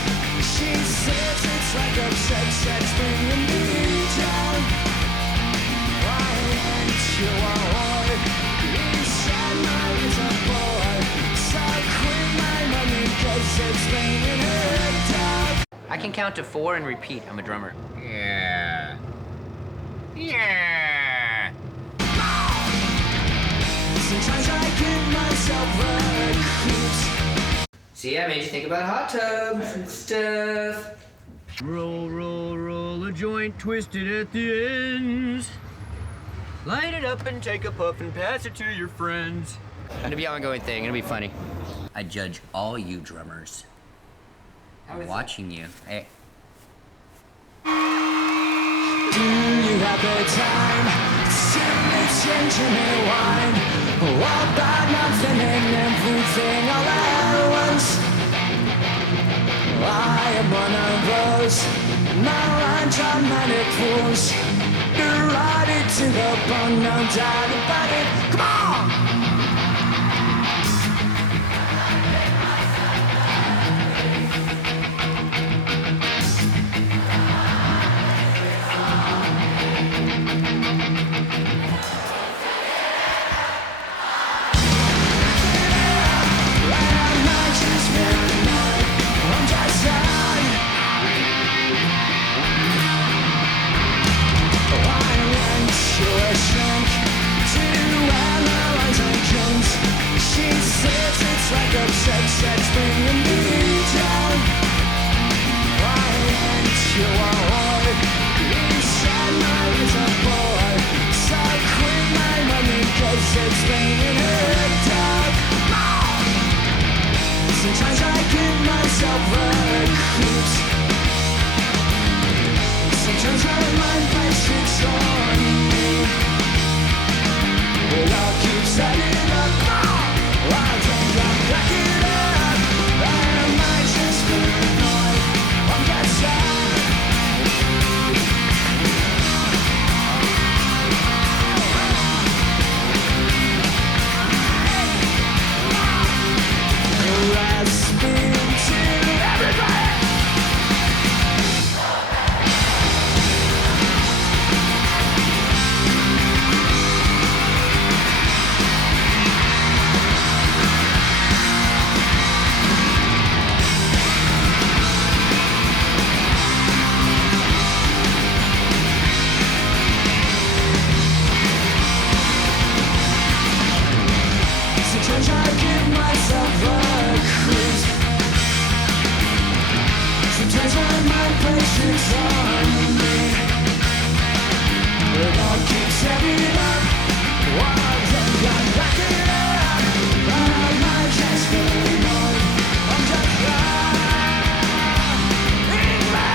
count to 4 and repeat. I'm a drummer. Yeah. Yeah. Sometimes I give myself creeps. See, I made you think about hot tubs and stuff. Roll, roll, roll a joint, twisted at the ends. Light it up and take a puff and pass it to your friends. It'll be an ongoing thing. It'll be funny. I judge all you drummers. I'm watching you. Hey. Do you have the time? Simply changing me wine. All about nothing and everything all at once. I am one of those melodramatic fools. Erotic to the bone, no doubt about it. Come on! Like a sex that's bringing me down. I went to a whore inside my little boy. So I quit my money 'cause it's bringing her down. Sometimes I give myself creeps. Sometimes my mind plays tricks on me. It all keeps adding up. Back it up, I might just be annoyed. I'm that sad. Rasping to everybody. Sometimes I give myself a cruise. Sometimes my mind plays tricks on me. It all keeps adding up. While then I back it up. I might just be annoyed. I'm just lying mad.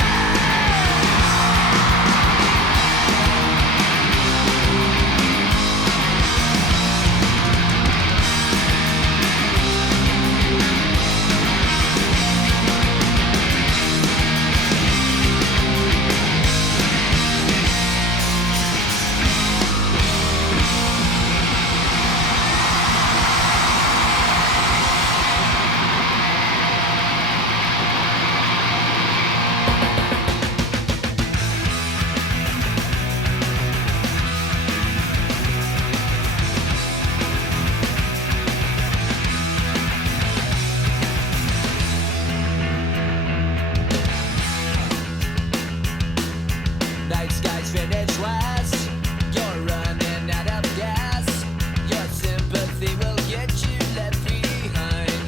Night skies finish last. You're running out of gas. Your sympathy will get you left behind.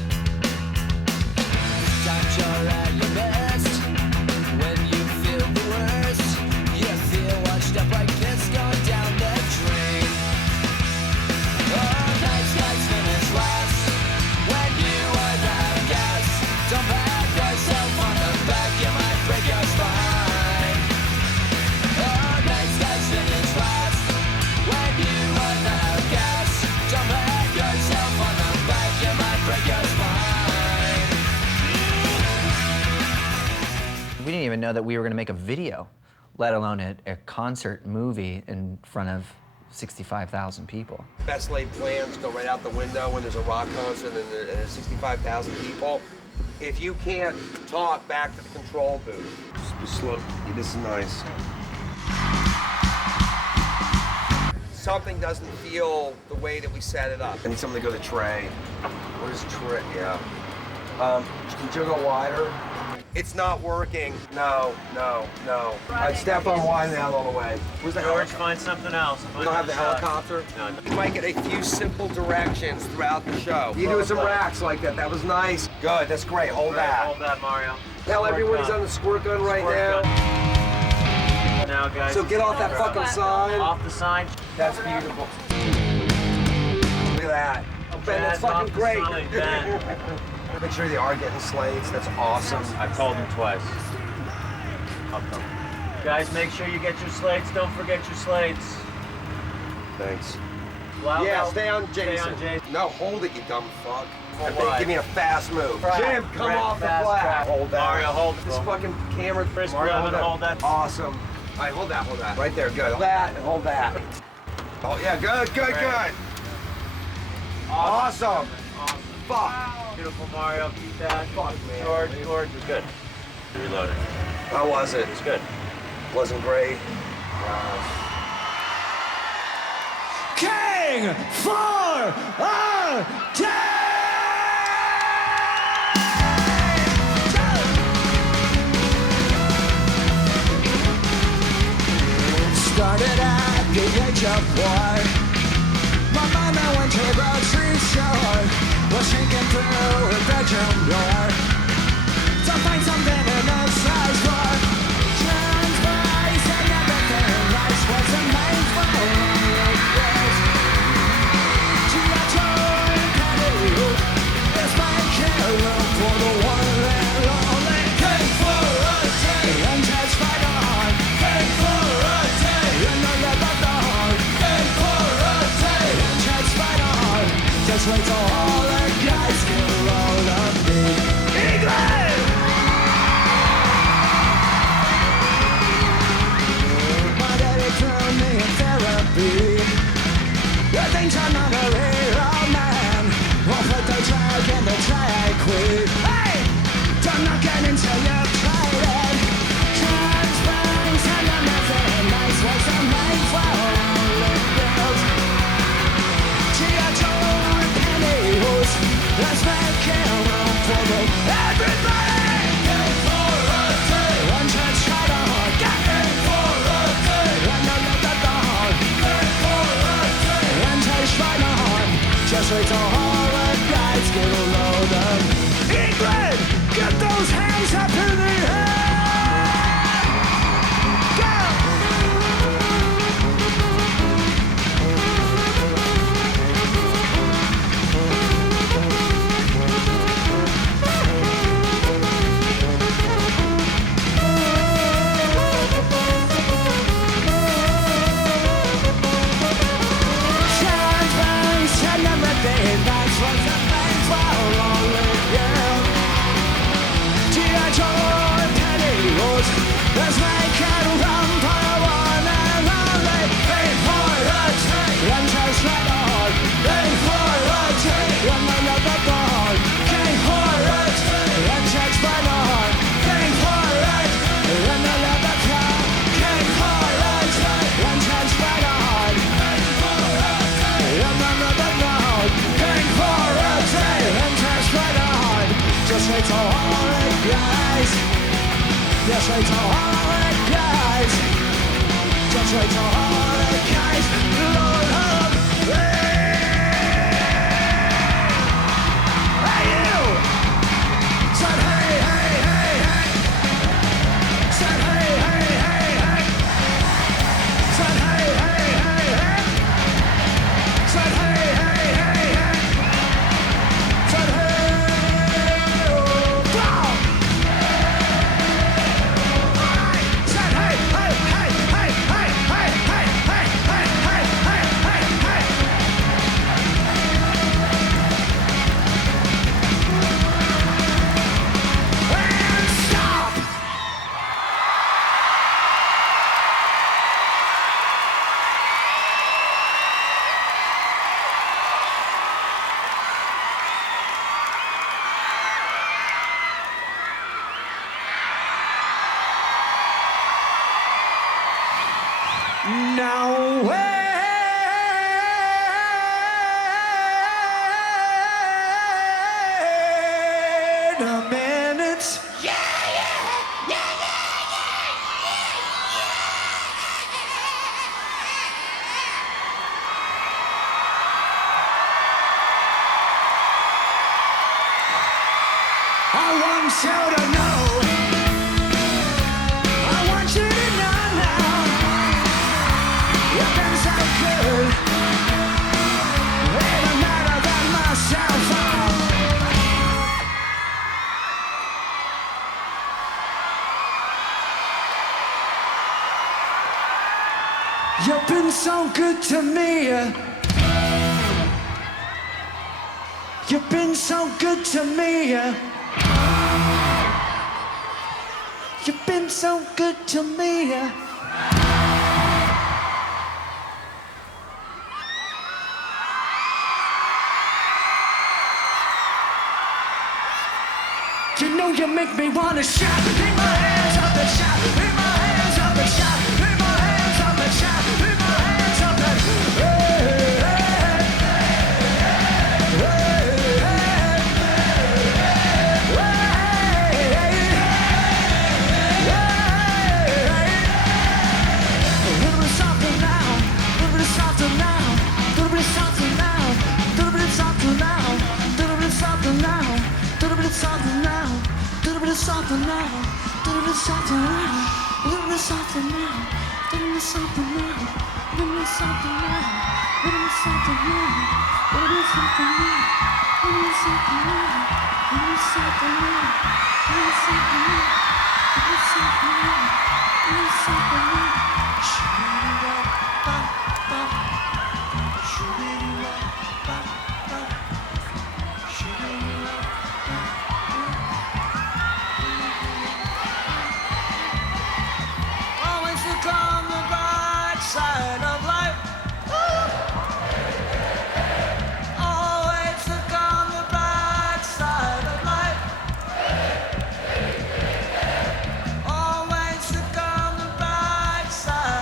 Times you're at your best. When you feel the worst, you feel washed up like this going down the drain. Oh, night skies finish last. When you are out of gas, don't pat yourself on the back. You might break your spine. We didn't even know that we were going to make a video, let alone a concert movie in front of 65,000 people. Best laid plans go right out the window when there's a rock concert and there's 65,000 people. If you can't talk back to the control booth, just be slow. This is nice. Something doesn't feel the way that we set it up. I need something to go to Trey. Where's Trey? Yeah. Can you go wider? It's not working. No. All right, step on one now all the way. Where's the George, helicopter? find something else. We don't have the helicopter? No. You might get a few simple directions throughout the show. You doing some racks like that. That was nice. Good, that's great. Hold that. Hold that, Mario. Tell everyone he's on the squirt gun right now. Now, guys. So get off that fucking sign. Off the sign. That's beautiful. Look at that. Oh, Ben, that's Jazz, fucking off the great. sign, Ben. Make sure they are getting slates. That's awesome. I've called them twice. I'll come. Guys, make sure you get your slates. Don't forget your slates. Thanks. Loud Yeah, out. stay on Jason. Stay on Jason. No, hold it, you dumb fuck. For what? Give me a fast move. Track. Jim, come Track, off the fast flag. track. Hold that. Mario, hold it. This fucking camera. Chris Mario, Brevin, hold that. Awesome. All right, hold that. Right there, good. Hold that and hold that. Oh, yeah, good. Awesome. Fuck. Beautiful, Mario. Keep that. Fuck, man. George, you're good. Reloading. How was it? It's good. Wasn't great. King for a day! Started at the age of 1. My mama went to the grocery store, was sneaking through her bedroom door to find something in the size bar. John's voice and everything nice was the main phone. She got joy petty. It's my care room for the one and only. King for a day, and that's right on. King for a day, and I never thought. King for a day, and that's right on. Just wait till all the guys get rolled up in England. My daddy threw me in therapy. The things are not a real man. Won't put the drag in the drag queen. Hey! Don't knock it until you've tried it. Trans bangs and nothing nice was the main for only girls. G.I. Joe and pantyhose. Let's make it room for the everybody. King for a day. One chance shot on. King for a day. And I love that dog. King for a day. And taste right on. Just wait till all the guys get a load of England. Get those hands up in the air. Go! Shine, bang, send them a day. That's what's the main for only girl. G.I. Joe and pantyhose. Let's make it run for one and only. King for a day, and just right on. King for a day, and another ball. King for a day, and just right on. King for a day, and another clown. King for a day, and just right on. King for a day, and another clown. King for a day, and just right on. Just wait till all the guys. Just wait till all the guys. Just wait till all the guys load up. Hey you! Said hey, hey, hey, hey. Said hey, hey, hey, hey. Said hey, hey, hey, hey. Said hey, hey, hey, hey. Said hey, oh, go! Said hey, hey, hey, hey, hey, hey, hey, hey, hey, hey, hey, hey, hey. And stop! Now wait a minute. Yeah, yeah. you to know. I want you to know now. You've been so good. Even better than myself. You've been so good to me. You've been so good to me. You've been so good to me. You know you make me wanna shout. Leave my hands up and shout. Leave my hands up and shout. Leave my hands up and shout. Leave my hands up and a little bit softer now. A little bit softer now. A little bit softer now. A little bit softer now. A little bit softer now. A little bit softer now. A little bit softer now. A little bit softer now. A little bit softer now. A little bit softer now. A little bit softer now. A little bit softer now. A little bit softer now. A little bit softer now. A little bit softer now. A little bit softer now. A little softer now. A little softer now. Shoo-dee-dee-wah-ba-ba. Shoo-dee-dee-wah-ba-ba. Shoo-dee-dee-wah-ba-ba. Always look on the bright side of life. Always look on the bright side of life. Always look on the bright side.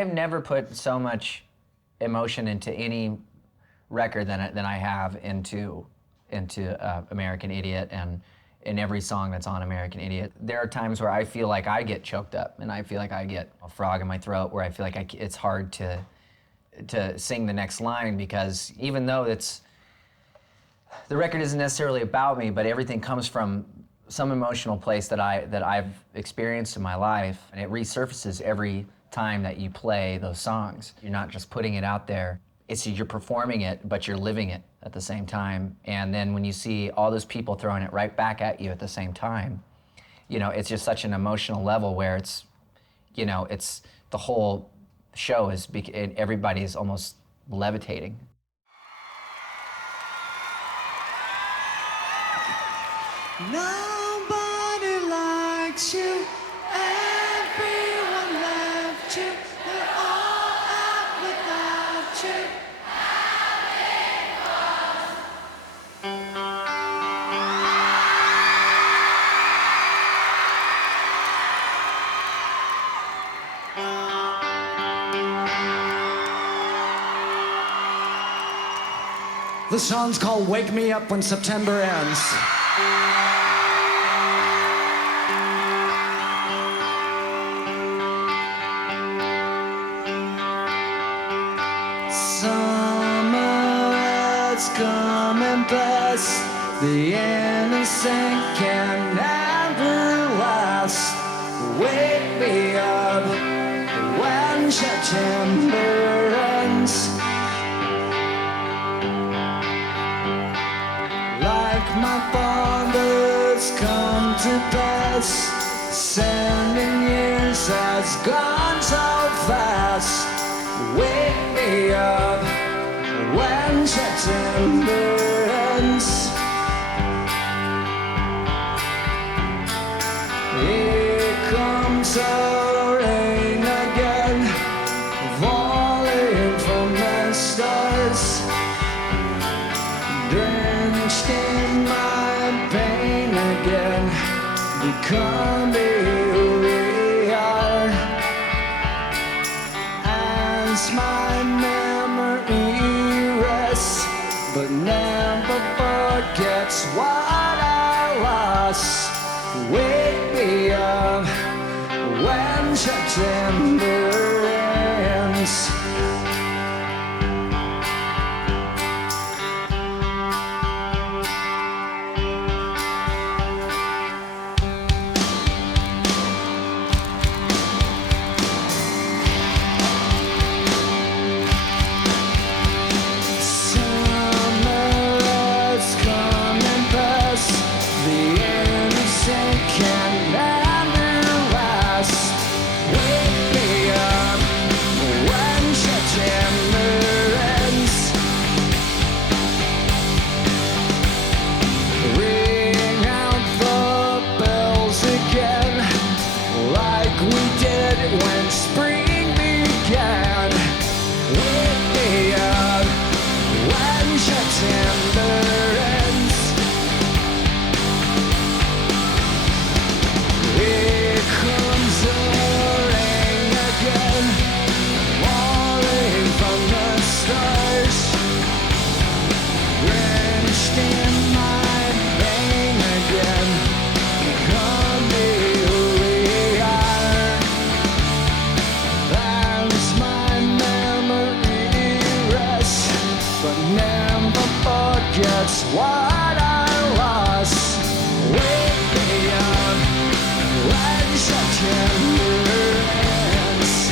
I've never put so much emotion into any record than I have into American Idiot, and in every song that's on American Idiot. There are times where I feel like I get choked up, and I feel like I get a frog in my throat, where I feel like it's hard to sing the next line, because even though the record isn't necessarily about me, but everything comes from some emotional place that I've experienced in my life, and it resurfaces every time that you play those songs. You're not just putting it out there. You're performing it, but you're living it at the same time. And then when you see all those people throwing it right back at you at the same time, it's just such an emotional level where it's the whole show everybody's almost levitating. Nobody likes you, everyone left you, they're all out without you. The song's called Wake Me Up When September Ends. Summer has come and passed. The innocent can never last. Wake me up when September ends. Like my fathers come to pass, 7 years has gone so fast. Wake me up when September ends. Here comes the rain again, falling from the stars, drenched in my pain again, becoming who we are. As my memory rests, but never forgets what I lost. Wake me up when September ends. That's what I lost. Wake me up when September ends.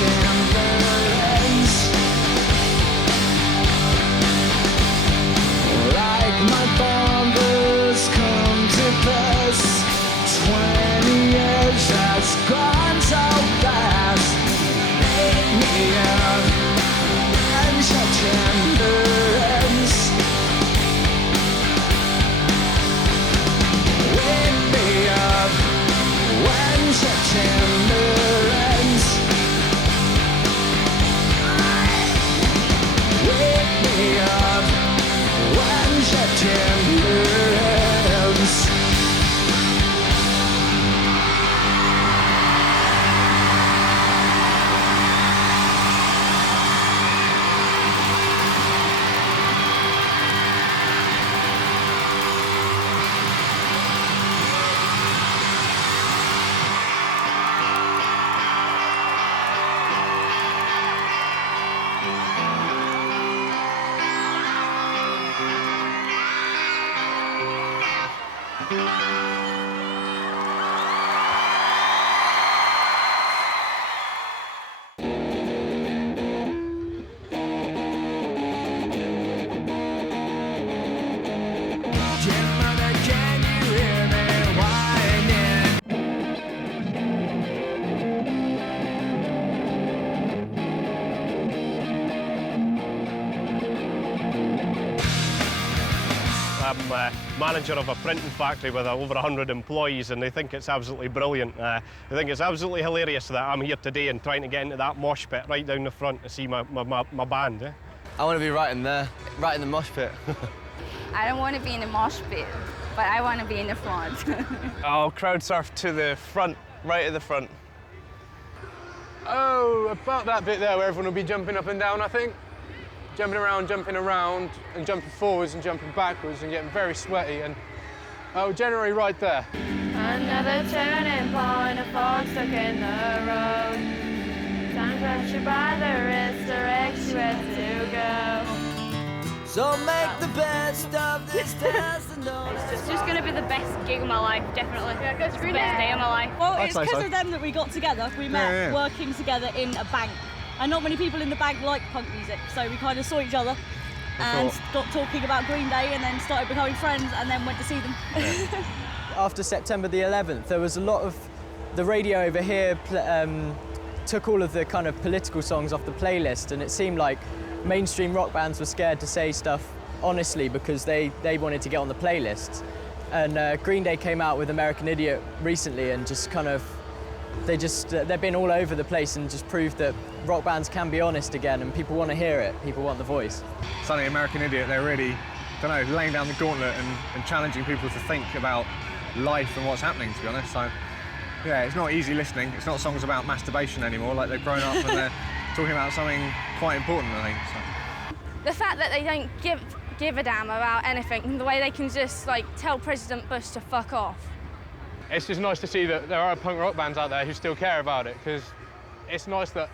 chamberlains. Like my fathers come to pass. 20 years has gone so fast. Make me up and shut chamberlains. Wake me up when September ends. Wake me up when September ends. Mother, can you hear me whining? I'm manager of a printing factory with over 100 employees, and they think it's absolutely brilliant. They think it's absolutely hilarious that I'm here today and trying to get into that mosh pit right down the front to see my band. Eh? I want to be right in there, right in the mosh pit. I don't want to be in the mosh pit, but I want to be in the front. I'll crowd surf to the front, right at the front. Oh, about that bit there where everyone will be jumping up and down, I think. Jumping around, and jumping forwards and jumping backwards and getting very sweaty, and generally right there. Another turning point, a fog stuck in the road. Time grabs you by the wrist, directs you where to go. So make the best of this test and don't. It's just going to be the best gig of my life, definitely. Yeah, it's the best day of my life. Well, it's because of them that we got together. We met working together in a bank. And not many people in the bank like punk music, so we kind of saw each other and got talking about Green Day and then started becoming friends and then went to see them. Yeah. After September the 11th, there was a lot of... The radio over here took all of the kind of political songs off the playlist, and it seemed like mainstream rock bands were scared to say stuff honestly because they wanted to get on the playlist. And Green Day came out with American Idiot recently and just kind of... they've been all over the place and just proved that rock bands can be honest again, and people want to hear it, people want the voice. Suddenly American Idiot, they're really, laying down the gauntlet and challenging people to think about life and what's happening, to be honest. So, yeah, it's not easy listening. It's not songs about masturbation anymore, like they've grown up and they're talking about something quite important, I think. So. The fact that they don't give a damn about anything, the way they can just, tell President Bush to fuck off. It's just nice to see that there are punk rock bands out there who still care about it, because it's nice that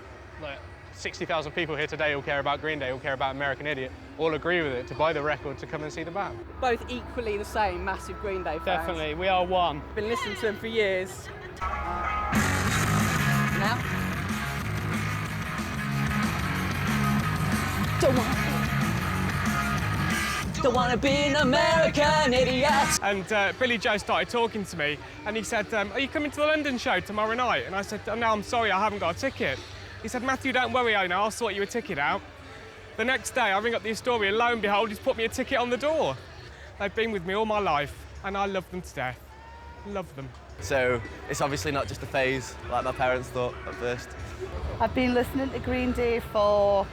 60,000 people here today all care about Green Day, all care about American Idiot, all agree with it, to buy the record, to come and see the band. Both equally the same, massive Green Day fans. Definitely, we are one. Been listening to them for years. Now? Don't want to be an American idiot. And Billy Joe started talking to me, and he said, are you coming to the London show tomorrow night? And I said, oh, no, I'm sorry, I haven't got a ticket. He said, Matthew, don't worry, I'll sort you a ticket out. The next day, I ring up the Astoria, and lo and behold, he's put me a ticket on the door. They've been with me all my life, and I love them to death. Love them. So it's obviously not just a phase, like my parents thought at first. I've been listening to Green Day for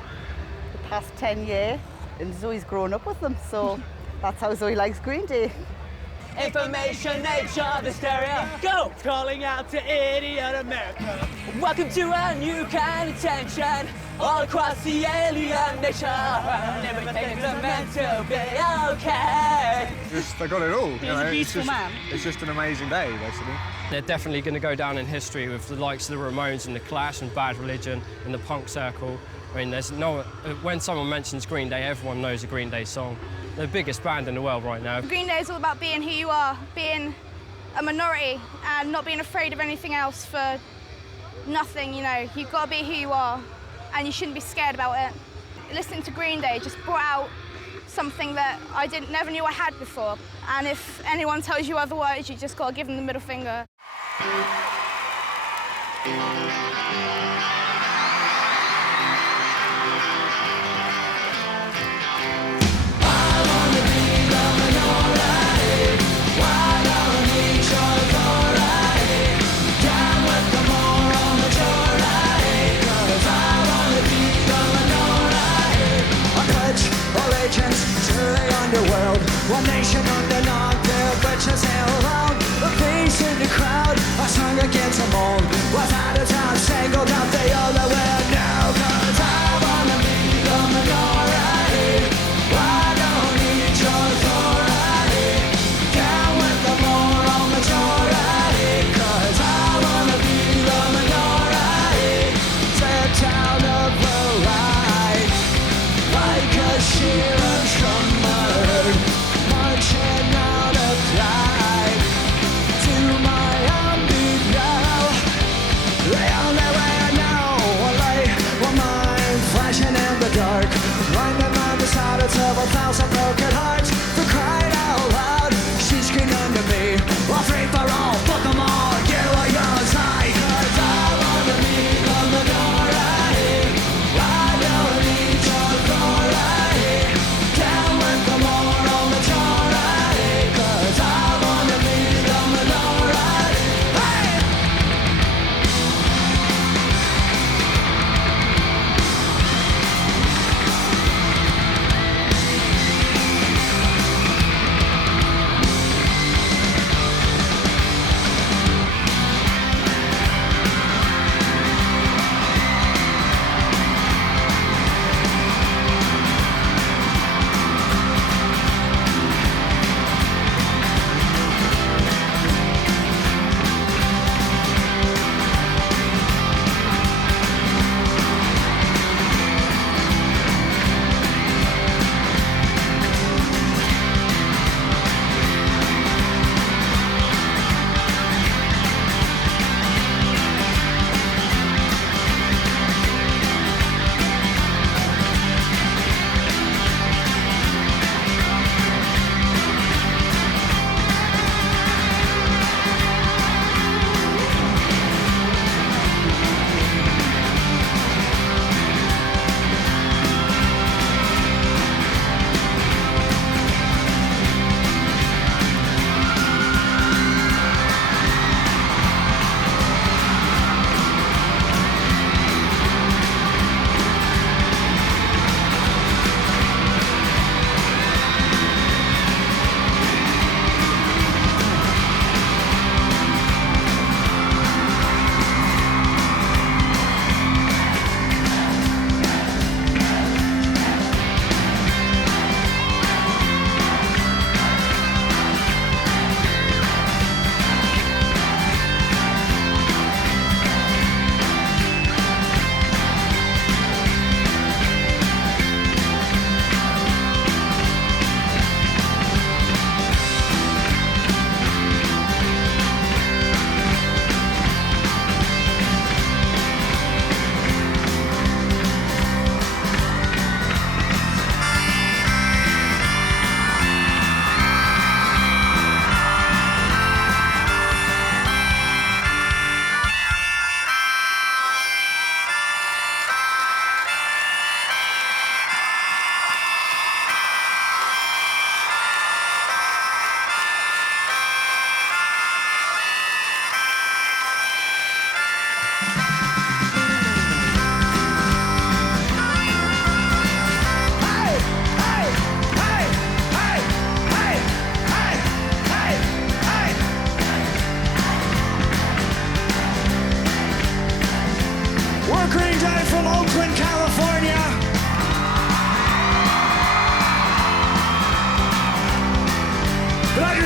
the past 10 years, and Zoe's grown up with them, so that's how Zoe likes Green Day. Information, nature, hysteria. Go! Calling out to idiot America. Welcome to a new kind of tension all across the alien nation. Everything's meant to be okay. They got it all. He's a beautiful man. It's just an amazing day, basically. They're definitely going to go down in history with the likes of the Ramones and the Clash and Bad Religion and the punk circle. I mean, when someone mentions Green Day, everyone knows a Green Day song. They're the biggest band in the world right now. Green Day is all about being who you are, being a minority and not being afraid of anything else for nothing, you know, you've got to be who you are and you shouldn't be scared about it. Listening to Green Day just brought out something that I never knew I had before. And if anyone tells you otherwise, you just got to give them the middle finger. World. One nation under none, their butchers held on. A face in the crowd, a song against them all. Was out of town, singled out the other way now. Cause I wanna be the minority. I don't need your authority. Down with the moral majority. Cause I wanna be the minority. The town of the light, like a sheer from marching out of light to my heartbeat now. The only way I know, light one mind flashing in the dark, blinding on the silence of 1,000 broken hearts. For crying out loud, she screamed under me. Well, free for all, fuck them all, you are yours, I. Cause I wanna be the minority. I don't need your authority. Down with the moral majority. Cause I wanna be the minority. Hey!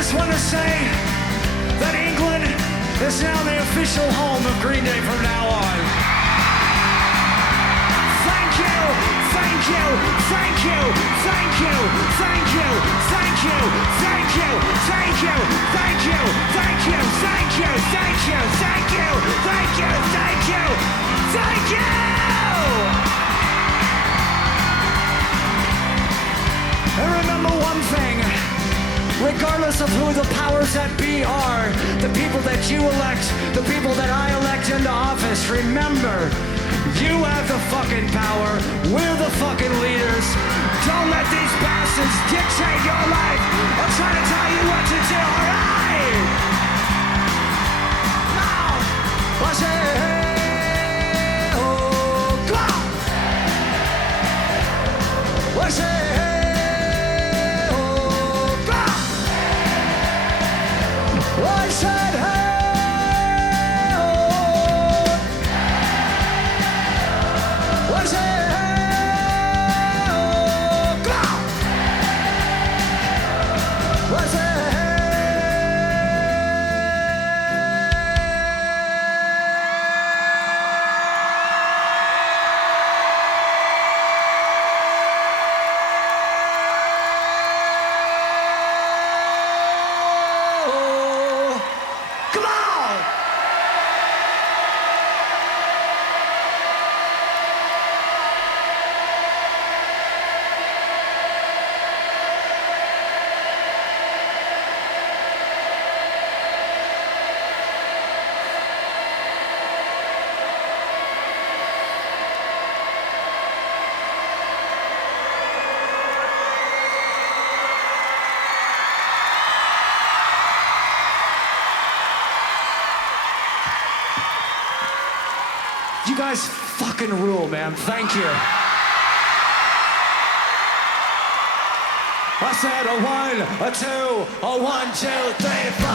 just want to say that England is now the official home of Green Day from now on. Thank you, thank you, thank you, thank you, thank you, thank you, thank you, thank you, thank you, thank you, thank you, thank you, thank you, thank you, thank you. we are the people that you elect, the people that I elect into office. Remember, you have the fucking power. We're the fucking leaders. Don't let these bastards dictate your life or try to tell you what to do, alright? Now, I say, hey, oh, come on! I say, hey, oh, come on! I said, hey, oh, I said, you guys fucking rule, man. Thank you. I said a 1, a 2, a 1, 2, 3, 4.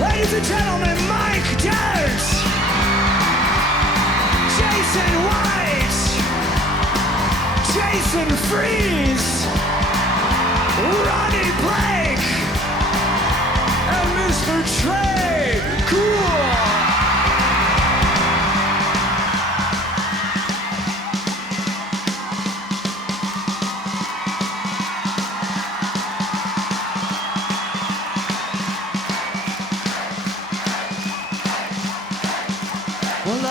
Ladies and gentlemen, Mike Dirt, Jason White, Jason Freeze, Ronnie Blake, and Mr. Trey Cool. Well, I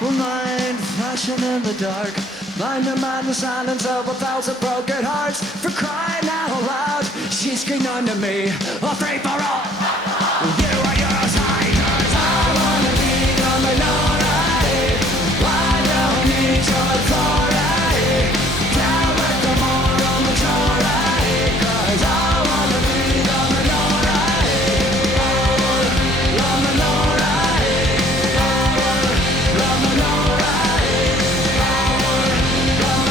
will mind flashing in the dark. Blind to mind the silence of 1,000 broken hearts. For crying out loud, she screamed unto me, a free for all. You are your tigers. I wanna be the minority. I don't need your authority. Down with the moral majority. 'Cause I wanna be the minority. The minority. The minority. The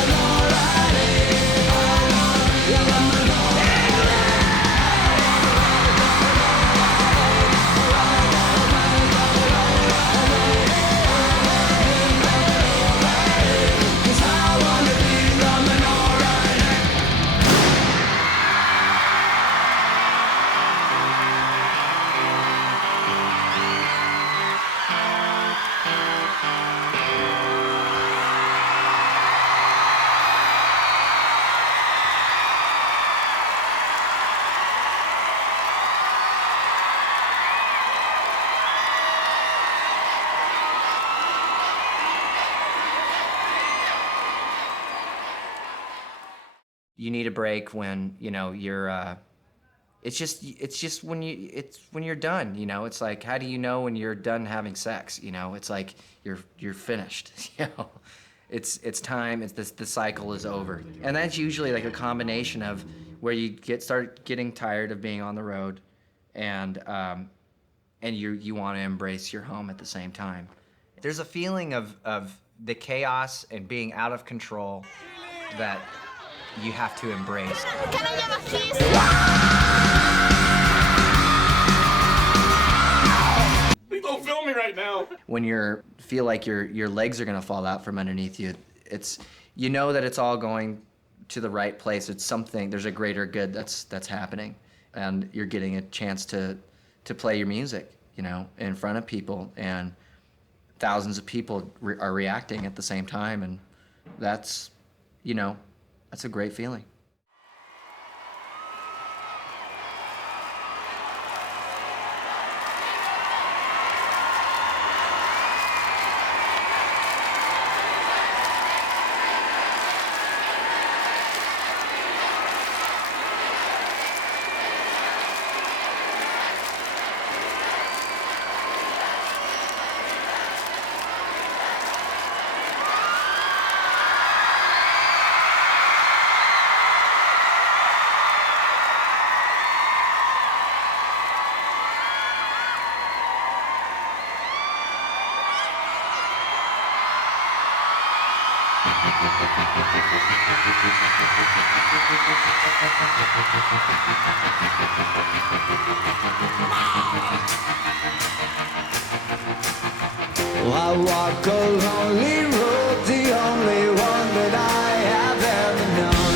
You need a break when, you know, you're, it's just when you're done, you know. It's like, how do you know when you're done having sex? You know, it's like you're finished. You know, it's time. The cycle is over, and that's usually like a combination of where you start getting tired of being on the road, and you want to embrace your home at the same time. There's a feeling of the chaos and being out of control that you have to embrace. Please don't film me right now. When you feel like your legs are gonna fall out from underneath you, you know that it's all going to the right place. It's something. There's a greater good that's happening, and you're getting a chance to play your music, you know, in front of people, and thousands of people are reacting at the same time, and that's, you know, that's a great feeling. I walk a lonely road, the only one that I have ever known.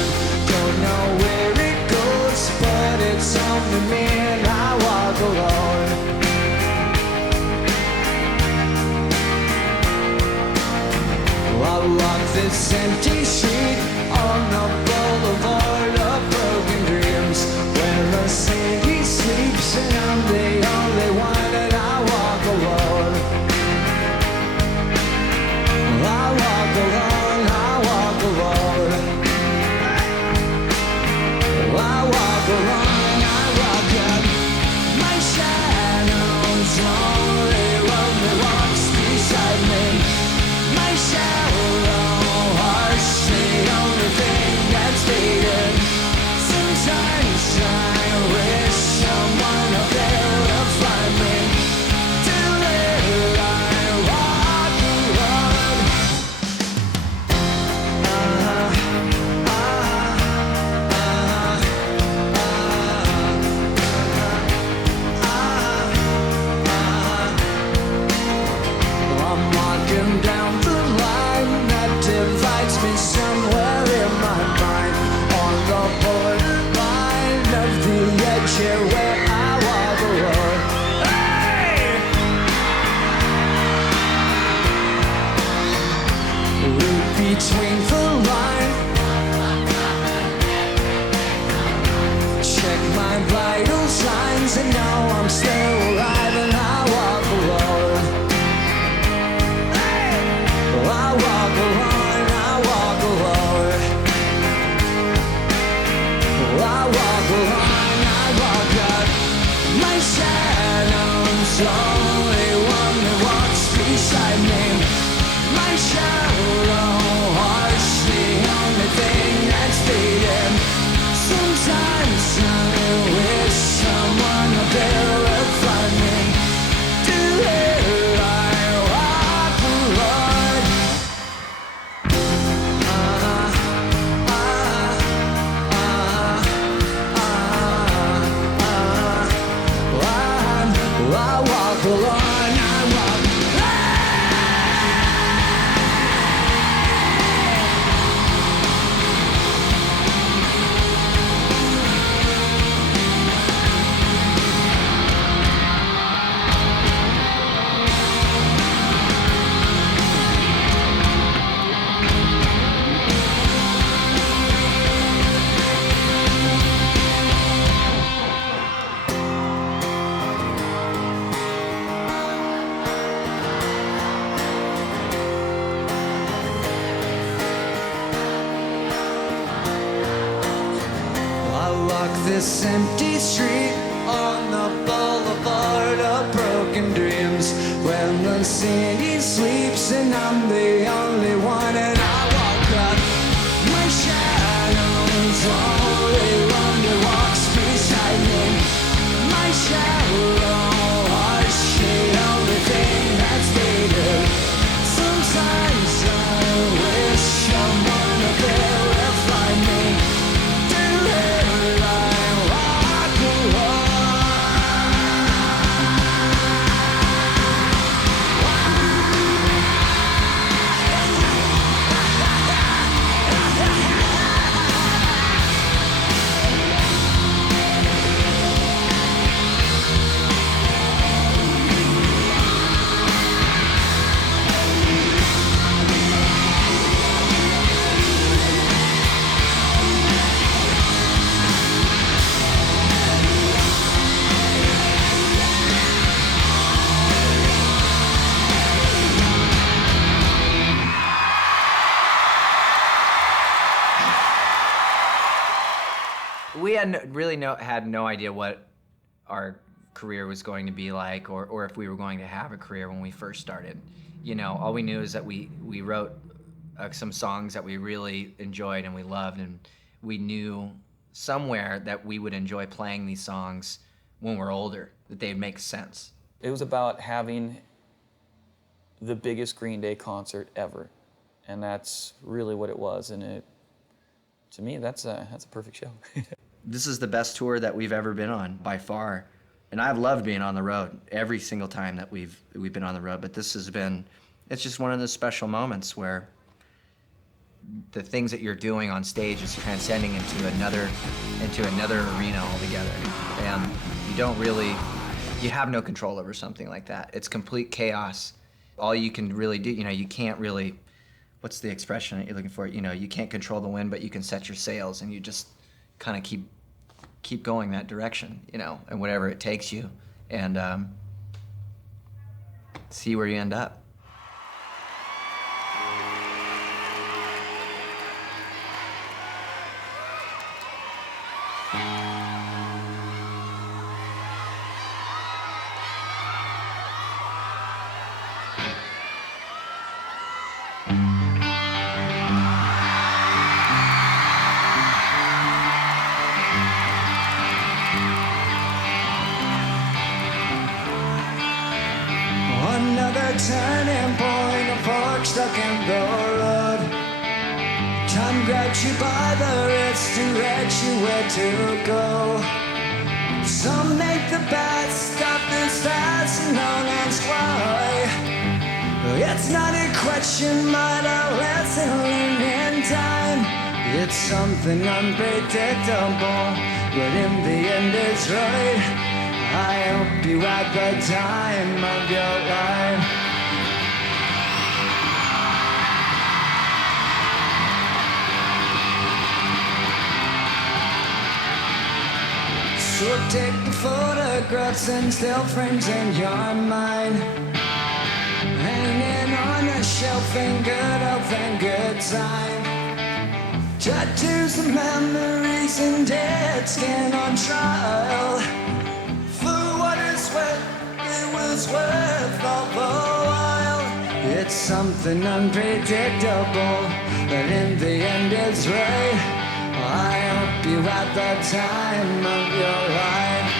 Don't know where it goes, but it's only me and I walk alone. I walk this empty street on the boulevard of broken dreams, where the city sleeps and I'm the only one and I walk alone. I walk alone, I walk alone. I walk alone, I walk up. My shadow's only one that walks beside me. My shallow heart's the only thing that's beating. Sometimes I wish someone out there would find me. Till then I walk alone. I'm walking down the line that divides me somewhere in my mind, on the borderline of the edge here where I walk alone. Hey! Read between the line, check my vital signs, and now I'm still alive and I walk alone. I walk alone, I walk alone. I walk alone, I walk up. My shadow's only one that walks beside me. My shallow heart's the only thing that's beating. Sometimes I wish someone up there would find me. Do it, I walk alone. I walk alone, I walk. This empty street on the boulevard of broken dreams, when the city sleeps and I'm the only one and I walk up. My shadow's only one that walks beside me. My shallow heart's the only thing that's beating. Sometimes I wish someone up there would find me. Do it right. We had no idea what our career was going to be like, or if we were going to have a career when we first started. You know, all we knew is that we wrote some songs that we really enjoyed and we loved, and we knew somewhere that we would enjoy playing these songs when we're older, that they'd make sense. It was about having the biggest Green Day concert ever. And that's really what it was. And to me, that's a perfect show. This is the best tour that we've ever been on by far. And I've loved being on the road every single time that we've been on the road. But this has been, it's just one of those special moments where the things that you're doing on stage is transcending into another arena altogether. And you have no control over something like that. It's complete chaos. All you can really do, you can't really, what's the expression that you're looking for? You can't control the wind, but you can set your sails, and you just kind of keep going that direction, and whatever it takes you, and see where you end up. Another turning point, a fork stuck in the road. Time grabs you by the wrist, directs you where to go. Some make the best of this fast and don't ask why. It's not a question, but a lesson learned in time. It's something unpredictable, but in the end it's right. I hope you had the time of your life. So take the photographs and still frames in your mind, hanging on a shelf in good health and good time. Tattoos of memories and dead skin on trial. It was worth all the while. It's something unpredictable, but in the end it's right. I hope you had the time of your life.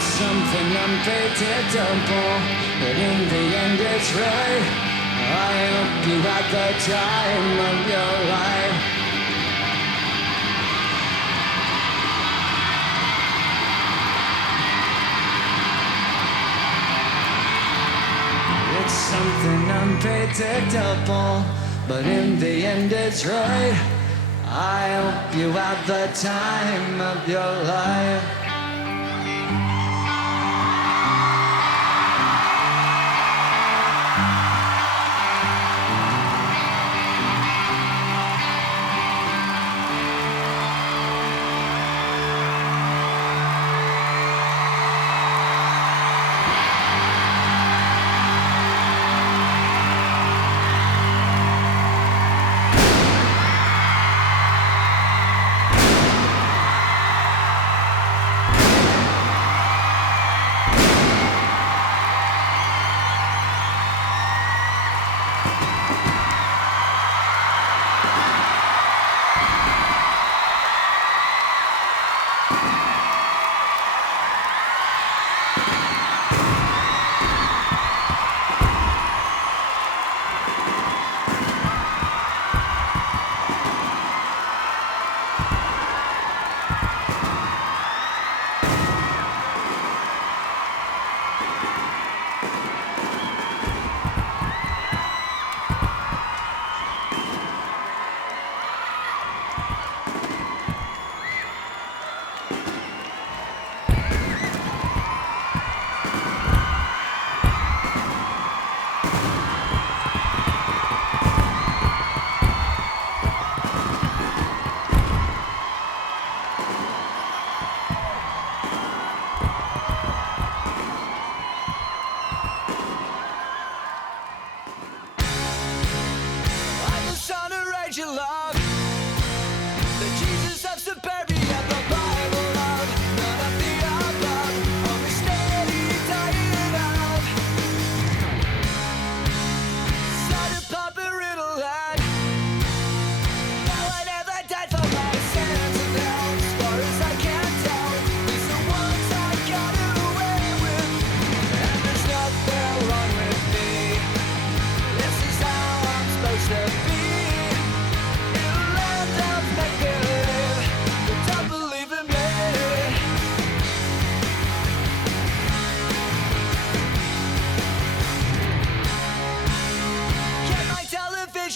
Something unpredictable, but in the end it's right. I hope you had the time of your life. It's something unpredictable, but in the end it's right. I hope you had the time of your life.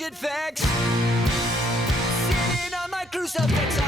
bullshit facts. Sitting on my crucifix.